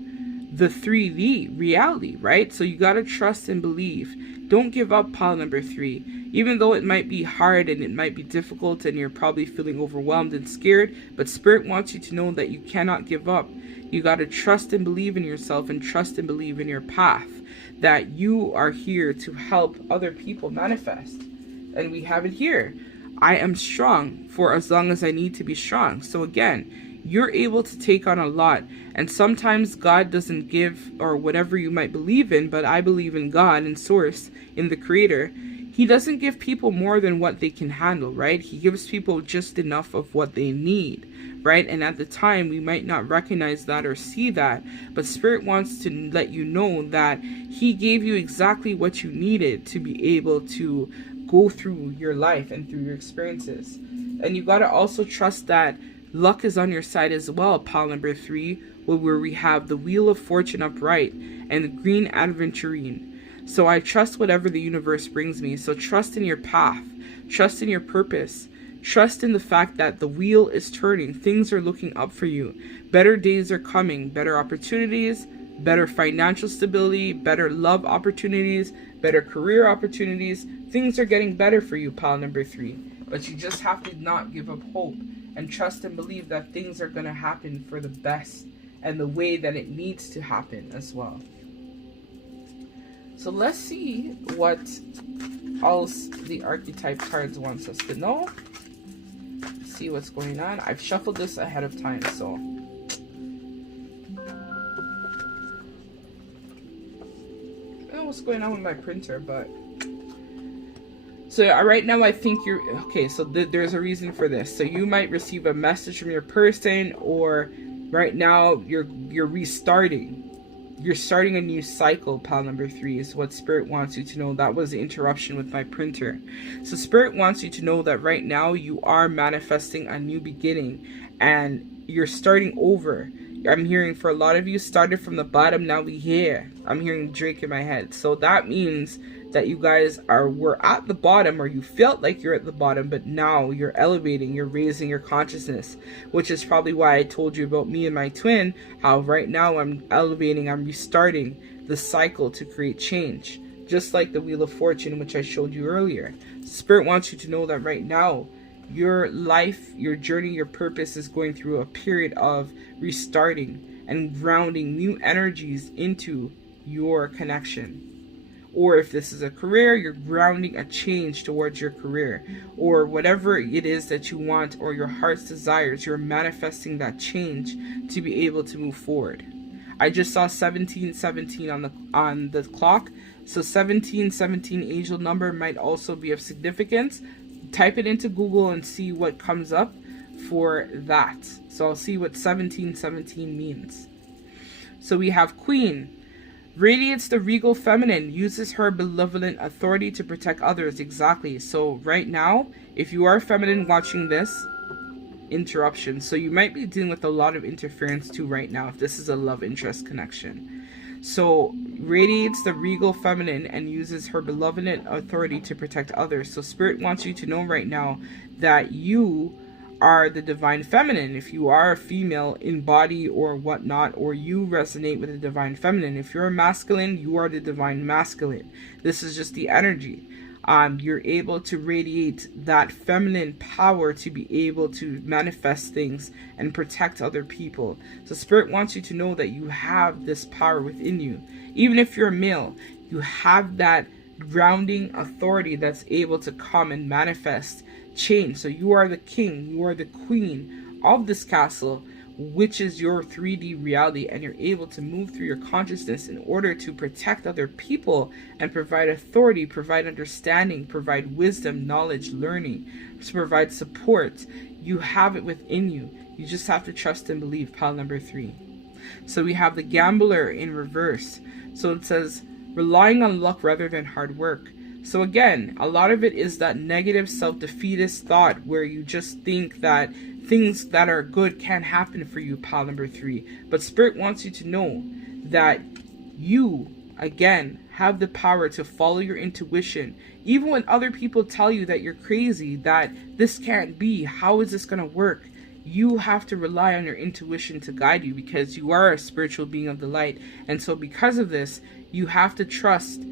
the 3D reality, right? So you got to trust and believe. Don't give up, pile number 3. Even though it might be hard and it might be difficult and you're probably feeling overwhelmed and scared, but Spirit wants you to know that you cannot give up. You got to trust and believe in yourself and trust and believe in your path, that you are here to help other people manifest. And we have it here. I am strong for as long as I need to be strong. So again, you're able to take on a lot. And sometimes God doesn't give, or whatever you might believe in, but I believe in God and Source, in the Creator. He doesn't give people more than what they can handle, right? He gives people just enough of what they need, right? And at the time, we might not recognize that or see that, but Spirit wants to let you know that He gave you exactly what you needed to be able to go through your life and through your experiences. And you got to also trust that luck is on your side as well, pile number 3. where we have the Wheel of Fortune upright and the Green Aventurine. So I trust whatever the universe brings me. So trust in your path, trust in your purpose, trust in the fact that the wheel is turning, things are looking up for you, better days are coming, better opportunities, better financial stability, better love opportunities, better career opportunities. Things are getting better for you, pile number 3. But you just have to not give up hope and trust and believe that things are going to happen for the best and the way that it needs to happen as well. So let's see what else the archetype cards wants us to know. See what's going on. I've shuffled this ahead of time, so I don't know what's going on with my printer, but so right now I think you're okay. So there's a reason for this. So you might receive a message from your person, or right now you're restarting. You're starting a new cycle, pile number 3, is what Spirit wants you to know. That was the interruption with my printer. So Spirit wants you to know that right now you are manifesting a new beginning and you're starting over. I'm hearing for a lot of you, started from the bottom, now we here. I'm hearing Drake in my head. So that means that you guys were at the bottom, or you felt like you're at the bottom, but now you're elevating, you're raising your consciousness, which is probably why I told you about me and my twin, how right now I'm elevating, I'm restarting the cycle to create change, just like the Wheel of Fortune, which I showed you earlier. Spirit wants you to know that right now your life, your journey, your purpose is going through a period of restarting and grounding new energies into your connection. Or if this is a career, you're grounding a change towards your career, or whatever it is that you want or your heart's desires, you're manifesting that change to be able to move forward. I just saw 1717 on the clock. So 1717 angel number might also be of significance. Type it into Google and see what comes up for that. So I'll see what 1717 means. So we have Queen. Radiates the regal feminine, uses her benevolent authority to protect others. Exactly. So right now, if you are feminine watching this, interruption. So you might be dealing with a lot of interference too right now if this is a love interest connection. So radiates the regal feminine and uses her benevolent authority to protect others. So Spirit wants you to know right now that you are the divine feminine. If you are a female in body or whatnot, or you resonate with the divine feminine. If you're a masculine, you are the divine masculine. This is just the energy. You're able to radiate that feminine power to be able to manifest things and protect other people. So Spirit wants you to know that you have this power within you. Even if you're a male, you have that grounding authority that's able to come and manifest change. So you are the king, you are the queen of this castle, which is your 3D reality, and you're able to move through your consciousness in order to protect other people and provide authority, provide understanding, provide wisdom, knowledge, learning, to provide support. You have it within you. You just have to trust and believe, pile number 3. So we have the gambler in reverse. So it says relying on luck rather than hard work. So again, a lot of it is that negative self-defeatist thought where you just think that things that are good can't happen for you, pile number 3. But Spirit wants you to know that you, again, have the power to follow your intuition. Even when other people tell you that you're crazy, that this can't be, how is this going to work? You have to rely on your intuition to guide you, because you are a spiritual being of the light. And so because of this, you have to trust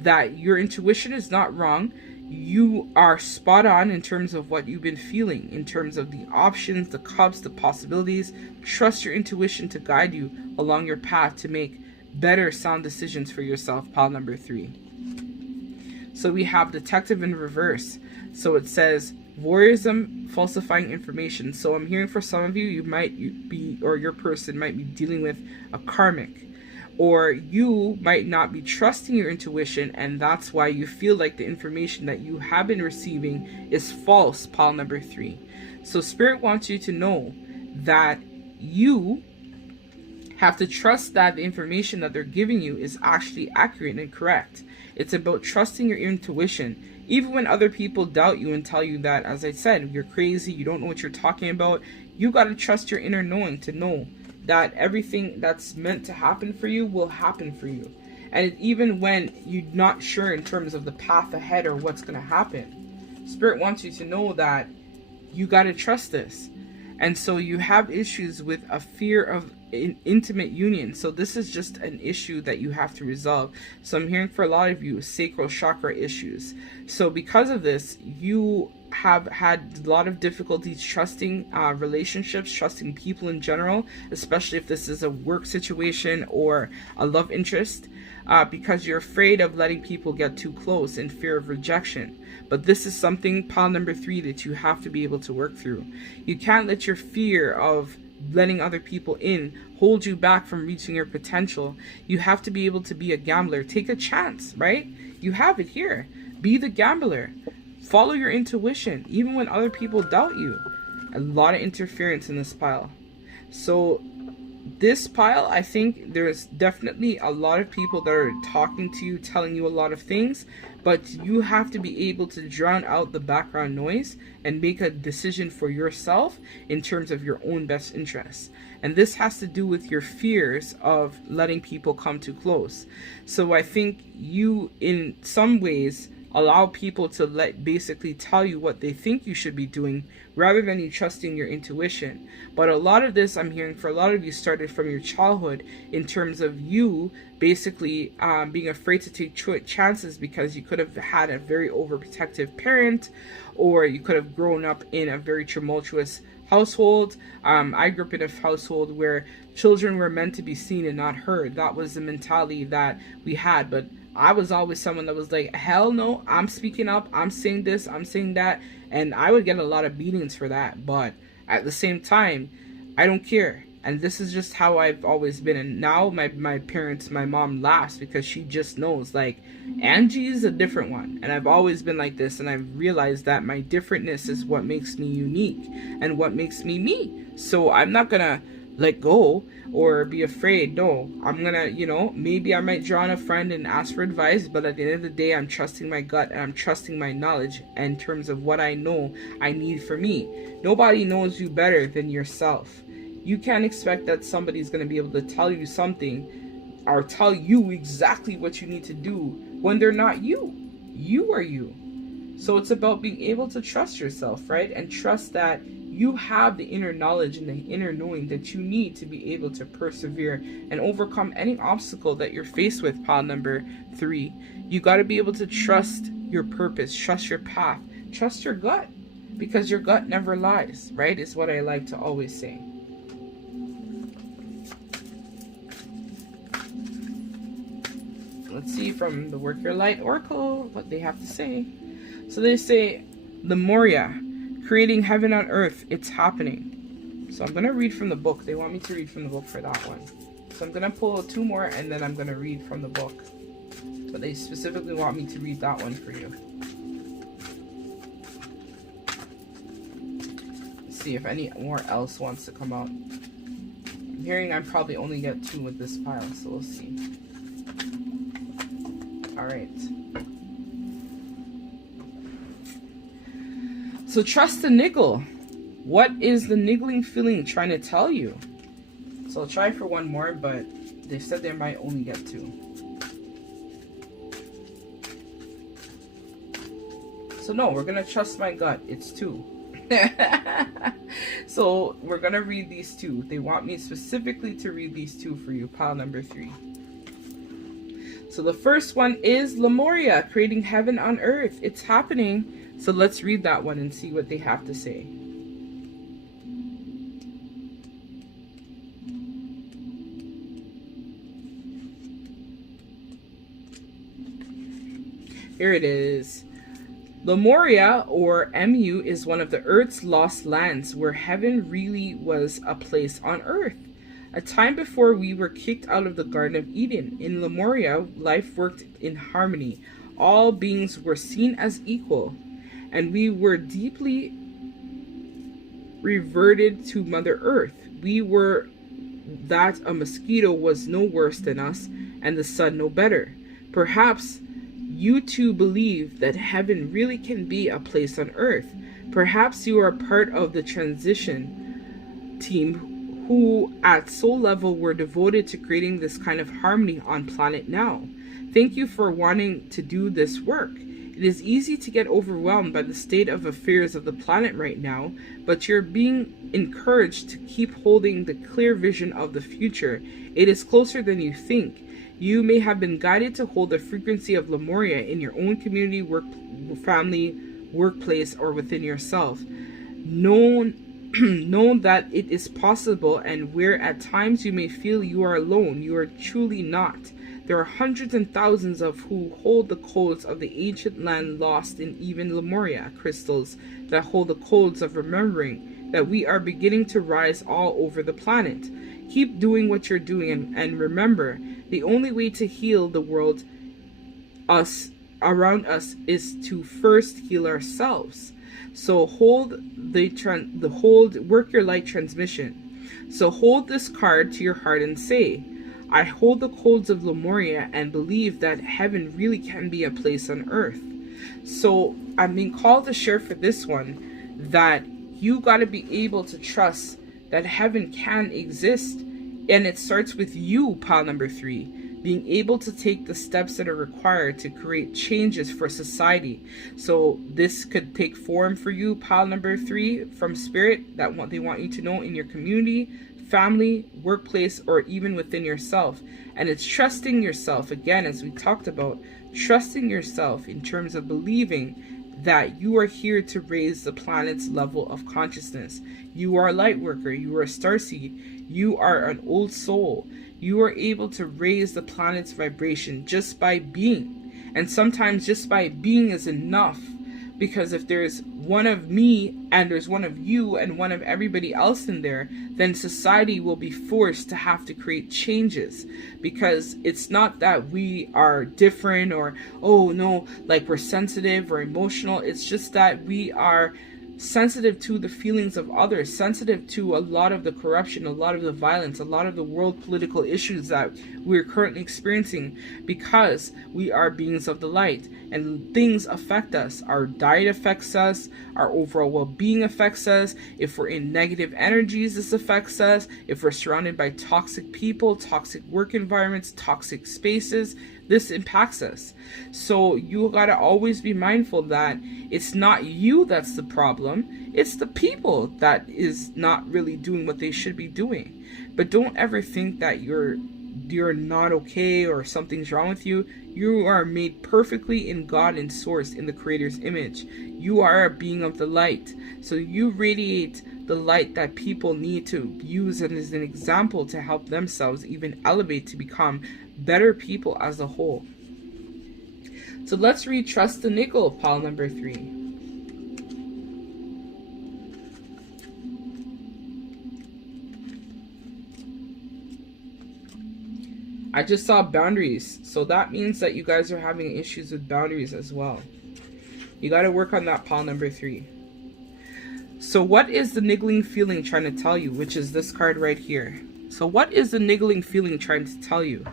that your intuition is not wrong. You are spot on in terms of what you've been feeling, in terms of the options, the cups, the possibilities. Trust your intuition to guide you along your path to make better sound decisions for yourself, pile number 3. So we have detective in reverse. So it says voyeurism, falsifying information. So I'm hearing for some of you, you might be, or your person might be dealing with a karmic. Or you might not be trusting your intuition, and that's why you feel like the information that you have been receiving is false, pile number 3. So Spirit wants you to know that you have to trust that the information that they're giving you is actually accurate and correct. It's about trusting your intuition. Even when other people doubt you and tell you that, as I said, you're crazy, you don't know what you're talking about, you got to trust your inner knowing to know that everything that's meant to happen for you will happen for you. And even when you're not sure in terms of the path ahead or what's going to happen, Spirit wants you to know that you got to trust this. And so you have issues with a fear of intimate union. So this is just an issue that you have to resolve. So I'm hearing for a lot of you, sacral chakra issues. So because of this, you have had a lot of difficulties trusting relationships, trusting people in general, especially if this is a work situation or a love interest, because you're afraid of letting people get too close in fear of rejection. But this is something, pile number 3, that you have to be able to work through. You can't let your fear of letting other people in hold you back from reaching your potential. You have to be able to be a gambler. Take a chance, right? You have it here. Be the gambler. Follow your intuition, even when other people doubt you. A lot of interference in this pile. So this pile, I think there's definitely a lot of people that are talking to you, telling you a lot of things, but you have to be able to drown out the background noise and make a decision for yourself in terms of your own best interests. And this has to do with your fears of letting people come too close. So I think you, in some ways, allow people to basically tell you what they think you should be doing rather than you trusting your intuition. But a lot of this, I'm hearing for a lot of you, started from your childhood in terms of you basically being afraid to take chances because you could have had a very overprotective parent, or you could have grown up in a very tumultuous household. I grew up in a household where children were meant to be seen and not heard. That was the mentality that we had. But I was always someone that was like, hell no, I'm speaking up, I'm saying this, I'm saying that. And I would get a lot of beatings for that. But at the same time, I don't care. And this is just how I've always been. And now my parents, my mom laughs because she just knows, like, Angie is a different one. And I've always been like this. And I've realized that my differentness is what makes me unique and what makes me me. So I'm not going to let go or be afraid. No, I'm gonna, maybe I might draw on a friend and ask for advice, but at the end of the day, I'm trusting my gut and I'm trusting my knowledge in terms of what I know I need for me. Nobody knows you better than yourself. You can't expect that somebody's gonna be able to tell you something or tell you exactly what you need to do when they're not you. You are you. So it's about being able to trust yourself, right? And trust that you have the inner knowledge and the inner knowing that you need to be able to persevere and overcome any obstacle that you're faced with, pile number 3. You got to be able to trust your purpose, trust your path, trust your gut, because your gut never lies, right? Is what I like to always say. Let's see from the Work Your Light Oracle what they have to say. So they say, Lemuria, creating heaven on earth, it's happening. So I'm going to read from the book. They want me to read from the book for that one. So I'm going to pull 2 more and then I'm going to read from the book. But they specifically want me to read that one for you. Let's see if any more else wants to come out. I'm hearing I probably only get 2 with this pile, so we'll see. Alright. So trust the niggle. What is the niggling feeling trying to tell you? So I'll try for 1 more, but they said they might only get 2. So no, we're going to trust my gut. It's 2. So we're going to read these 2. They want me specifically to read these 2 for you, pile number 3. So the first one is Lemuria, creating heaven on earth. It's happening. So let's read that one and see what they have to say. Here it is. Lemuria, or Mu, is one of the Earth's lost lands where heaven really was a place on Earth. A time before we were kicked out of the Garden of Eden. In Lemuria, life worked in harmony. All beings were seen as equal. And we were deeply reverted to Mother Earth. We were that a mosquito was no worse than us, and the sun no better. Perhaps you too believe that heaven really can be a place on earth. Perhaps you are part of the transition team who at soul level were devoted to creating this kind of harmony on planet now. Thank you for wanting to do this work. It is easy to get overwhelmed by the state of affairs of the planet right now, but you're being encouraged to keep holding the clear vision of the future. It is closer than you think. You may have been guided to hold the frequency of Lemuria in your own community, work, family, workplace, or within yourself. Know that it is possible, and where at times you may feel you are alone, you are truly not. There are hundreds and thousands of who hold the codes of the ancient land lost in even Lemuria, crystals that hold the codes of remembering that we are beginning to rise all over the planet. Keep doing what you're doing, and remember, the only way to heal the world around us is to first heal ourselves. So work your light transmission. So hold this card to your heart and say, I hold the codes of Lemuria and believe that heaven really can be a place on earth. So I'm being called to share for this one that you got to be able to trust that heaven can exist. And it starts with you, pile number 3, being able to take the steps that are required to create changes for society. So this could take form for you, pile number 3, from spirit, that what they want you to know in your community, family, workplace, or even within yourself. And it's trusting yourself, again, as we talked about, trusting yourself in terms of believing that you are here to raise the planet's level of consciousness. You are a light worker, you are a starseed, you are an old soul. You are able to raise the planet's vibration just by being. And sometimes just by being is enough, because if there's one of me and there's one of you and one of everybody else in there, then society will be forced to have to create changes, because it's not that we are different or, oh no, like we're sensitive or emotional. It's just that we are sensitive to the feelings of others, sensitive to a lot of the corruption, a lot of the violence, a lot of the world political issues that we're currently experiencing, because we are beings of the light and things affect us. Our diet affects us, our overall well-being affects us. If we're in negative energies, this affects us. If we're surrounded by toxic people, toxic work environments, toxic spaces, this impacts us. So you gotta always be mindful that it's not you that's the problem, it's the people that is not really doing what they should be doing. But don't ever think that you're not okay or something's wrong with you. You are made perfectly in God and Source, in the Creator's image. You are a being of the light. So you radiate the light that people need to use as an example to help themselves even elevate to become better people as a whole. So let's read Trust the Nickel, pile number 3. I just saw boundaries, so that means that you guys are having issues with boundaries as well. You got to work on that, pile number 3. So what is the niggling feeling trying to tell you, which is this card right here? So what is the niggling feeling trying to tell you?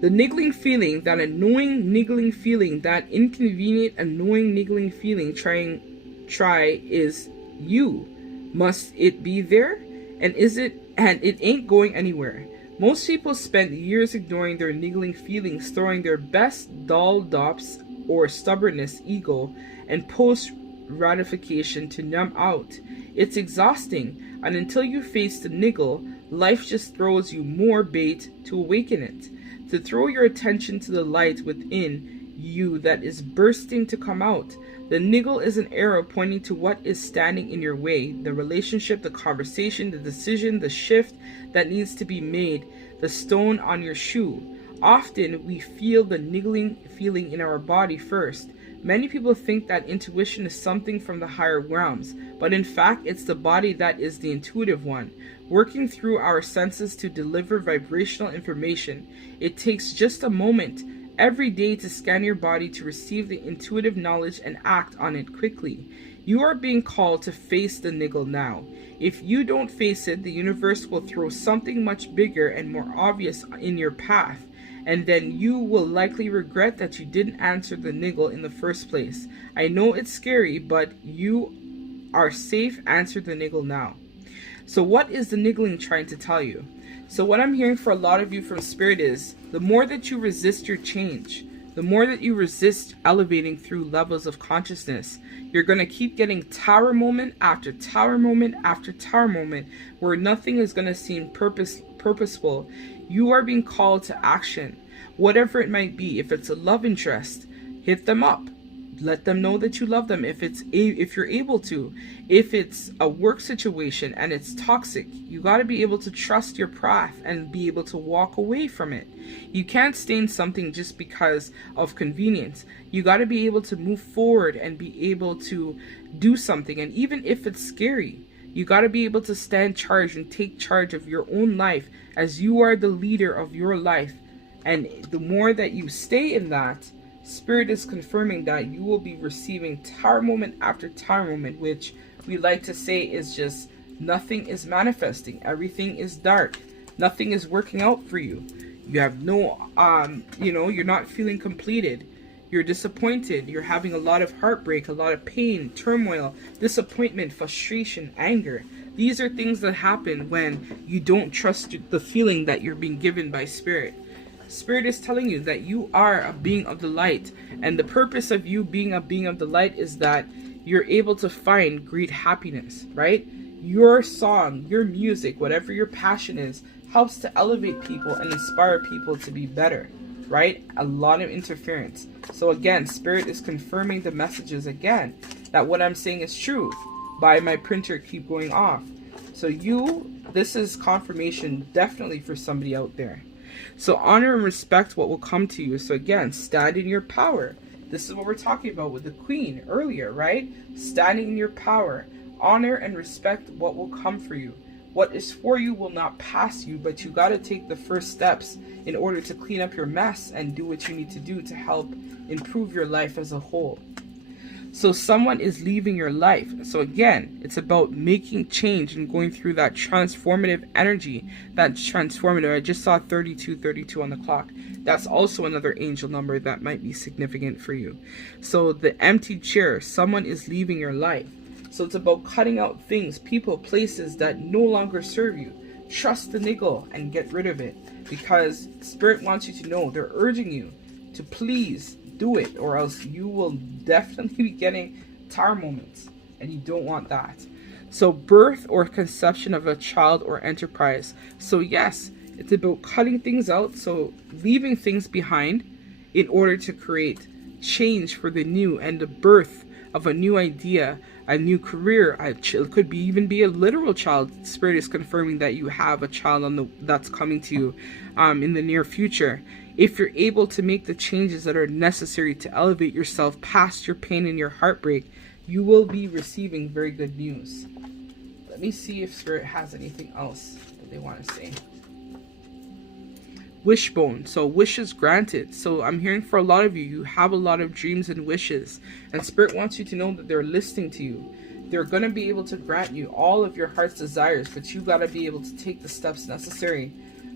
The niggling feeling, that annoying niggling feeling, that inconvenient, annoying niggling feeling try is you. Must it be there? And it ain't going anywhere. Most people spend years ignoring their niggling feelings, throwing their best dull dops or stubbornness, ego, and post-ratification to numb out. It's exhausting, and until you face the niggle, life just throws you more bait to awaken it, to throw your attention to the light within you that is bursting to come out. The niggle is an arrow pointing to what is standing in your way, the relationship, the conversation, the decision, the shift that needs to be made, the stone on your shoe. Often we feel the niggling feeling in our body first. Many people think that intuition is something from the higher realms, but in fact it's the body that is the intuitive one, working through our senses to deliver vibrational information. It takes just a moment every day to scan your body to receive the intuitive knowledge and act on it quickly. You are being called to face the niggle now. If you don't face it, the universe will throw something much bigger and more obvious in your path, and then you will likely regret that you didn't answer the niggle in the first place. I know it's scary, but you are safe. Answer the niggle now. So what is the niggling trying to tell you? So what I'm hearing for a lot of you from Spirit is, the more that you resist your change, the more that you resist elevating through levels of consciousness, you're going to keep getting tower moment after tower moment after tower moment where nothing is going to seem purposeful. You are being called to action, whatever it might be. If it's a love interest, hit them up. Let them know that you love them if you're able to. If it's a work situation and it's toxic, you got to be able to trust your path and be able to walk away from it. You can't stay in something just because of convenience. You got to be able to move forward and be able to do something. And even if it's scary, you got to be able to stand charge and take charge of your own life as you are the leader of your life. And the more that you stay in that, Spirit is confirming that you will be receiving tower moment after tower moment, which we like to say is just nothing is manifesting. Everything is dark. Nothing is working out for you. You have no, you're not feeling completed. You're disappointed. You're having a lot of heartbreak, a lot of pain, turmoil, disappointment, frustration, anger. These are things that happen when you don't trust the feeling that you're being given by Spirit. Spirit is telling you that you are a being of the light, and the purpose of you being a being of the light is that you're able to find great happiness, right? Your song, your music, whatever your passion is, helps to elevate people and inspire people to be better, right? A lot of interference. So again, Spirit is confirming the messages again, that what I'm saying is true. By my printer keep going off. So this is confirmation definitely for somebody out there. So honor and respect what will come to you. So again, stand in your power. This is what we're talking about with the Queen earlier, right? Standing in your power. Honor and respect what will come for you. What is for you will not pass you, but you got to take the first steps in order to clean up your mess and do what you need to do to help improve your life as a whole. So someone is leaving your life. So again, it's about making change and going through that transformative energy. That's transformative. I just saw 3232 on the clock. That's also another angel number that might be significant for you. So the empty chair, someone is leaving your life. So it's about cutting out things, people, places that no longer serve you. Trust the niggle and get rid of it, because Spirit wants you to know they're urging you to please do it, or else you will definitely be getting tower moments, and you don't want that. So birth or conception of a child or enterprise. So yes, it's about cutting things out, so leaving things behind in order to create change for the new and the birth of a new idea, a new career. It could be even be a literal child. Spirit is confirming that you have a child that's coming to you in the near future. If you're able to make the changes that are necessary to elevate yourself past your pain and your heartbreak, you will be receiving very good news. Let me see if Spirit has anything else that they want to say. Wishbone. So wishes granted. So I'm hearing for a lot of you, you have a lot of dreams and wishes, and Spirit wants you to know that they're listening to you. They're going to be able to grant you all of your heart's desires, but you got to be able to take the steps necessary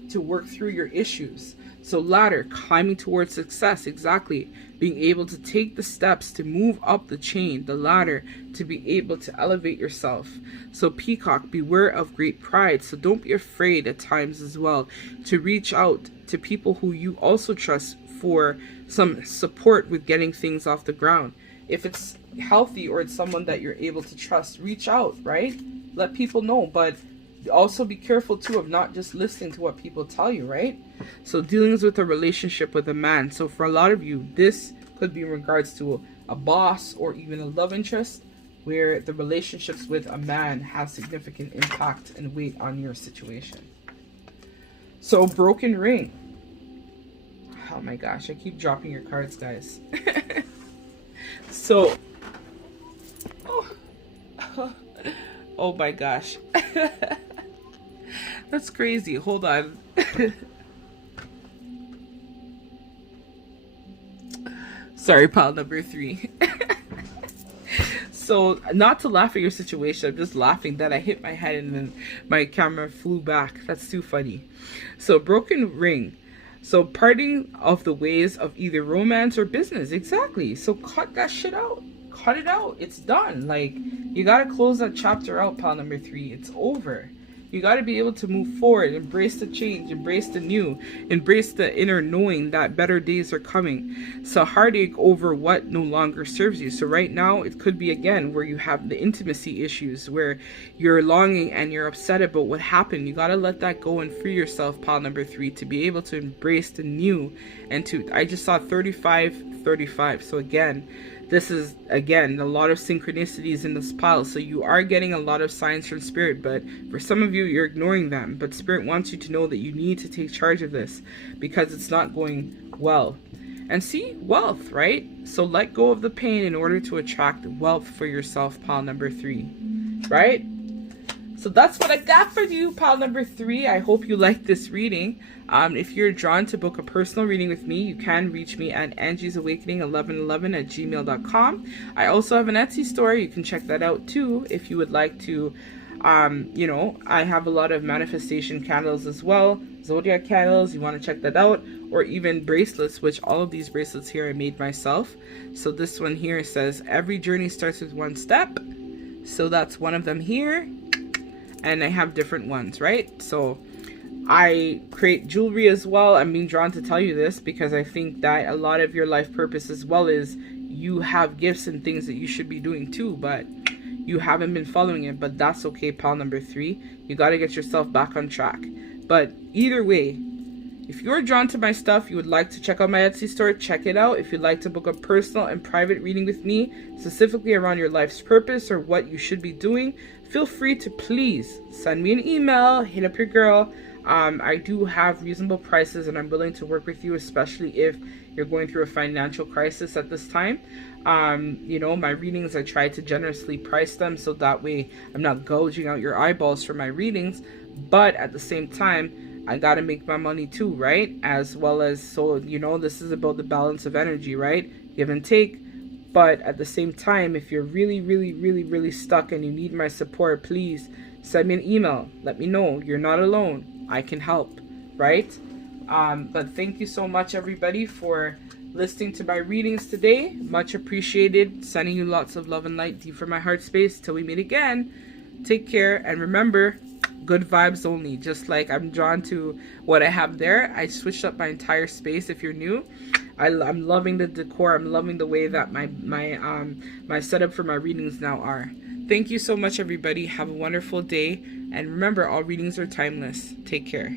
to work through your issues. So ladder, climbing towards success, exactly. Being able to take the steps to move up the chain, the ladder, to be able to elevate yourself. So peacock, beware of great pride. So don't be afraid at times as well to reach out to people who you also trust for some support with getting things off the ground. If it's healthy or it's someone that you're able to trust, reach out, right? Let people know, but also be careful too of not just listening to what people tell you, right? So dealings with a relationship with a man. So for a lot of you, this could be in regards to a boss or even a love interest, where the relationships with a man has significant impact and weight on your situation. So broken ring. Oh my gosh, I keep dropping your cards, guys. So oh my gosh. That's crazy. Hold on. Sorry, pile number 3. So, not to laugh at your situation, I'm just laughing that I hit my head and then my camera flew back. That's too funny. So, broken ring. So, parting of the ways of either romance or business. Exactly. So, cut that shit out. Cut it out. It's done. Like, you gotta close that chapter out, pile number 3. It's over. You got to be able to move forward, embrace the change, embrace the new, embrace the inner knowing that better days are coming. So heartache over what no longer serves you. So right now it could be again where you have the intimacy issues, where you're longing and you're upset about what happened. You got to let that go and free yourself, pile number 3, to be able to embrace the new. And to, I just saw 35. So again, this is, again, a lot of synchronicities in this pile. So you are getting a lot of signs from Spirit, but for some of you, you're ignoring them. But Spirit wants you to know that you need to take charge of this because it's not going well. And see, wealth, right? So let go of the pain in order to attract wealth for yourself, pile number 3, right? So that's what I got for you, pile number 3. I hope you liked this reading. If you're drawn to book a personal reading with me, you can reach me at angiesawakening1111@gmail.com. I also have an Etsy store. You can check that out too if you would like to. You know, I have a lot of manifestation candles as well, zodiac candles. You want to check that out, or even bracelets, which all of these bracelets here I made myself. So this one here says every journey starts with one step. So that's one of them here. And I have different ones, right? So I create jewelry as well. I'm being drawn to tell you this because I think that a lot of your life purpose as well is you have gifts and things that you should be doing too, but you haven't been following it. But that's okay, pile number 3. You got to get yourself back on track. But either way, if you're drawn to my stuff, you would like to check out my Etsy store, check it out. If you'd like to book a personal and private reading with me, specifically around your life's purpose or what you should be doing, feel free to please send me an email, hit up your girl. I do have reasonable prices and I'm willing to work with you, especially if you're going through a financial crisis at this time. You know, my readings, I try to generously price them so that way I'm not gouging out your eyeballs for my readings. But at the same time, I got to make my money too, right? As well as, so, you know, this is about the balance of energy, right? Give and take. But at the same time, if you're really stuck and you need my support, please send me an email. Let me know you're not alone. I can help, right? But thank you so much, everybody, for listening to my readings today. Much appreciated. Sending you lots of love and light deep from my heart space. Till we meet again. Take care. And remember, good vibes only. Just like I'm drawn to what I have there. I switched up my entire space if you're new. I'm loving the decor. I'm loving the way that my setup for my readings now are. Thank you so much, everybody. Have a wonderful day. And remember, all readings are timeless. Take care.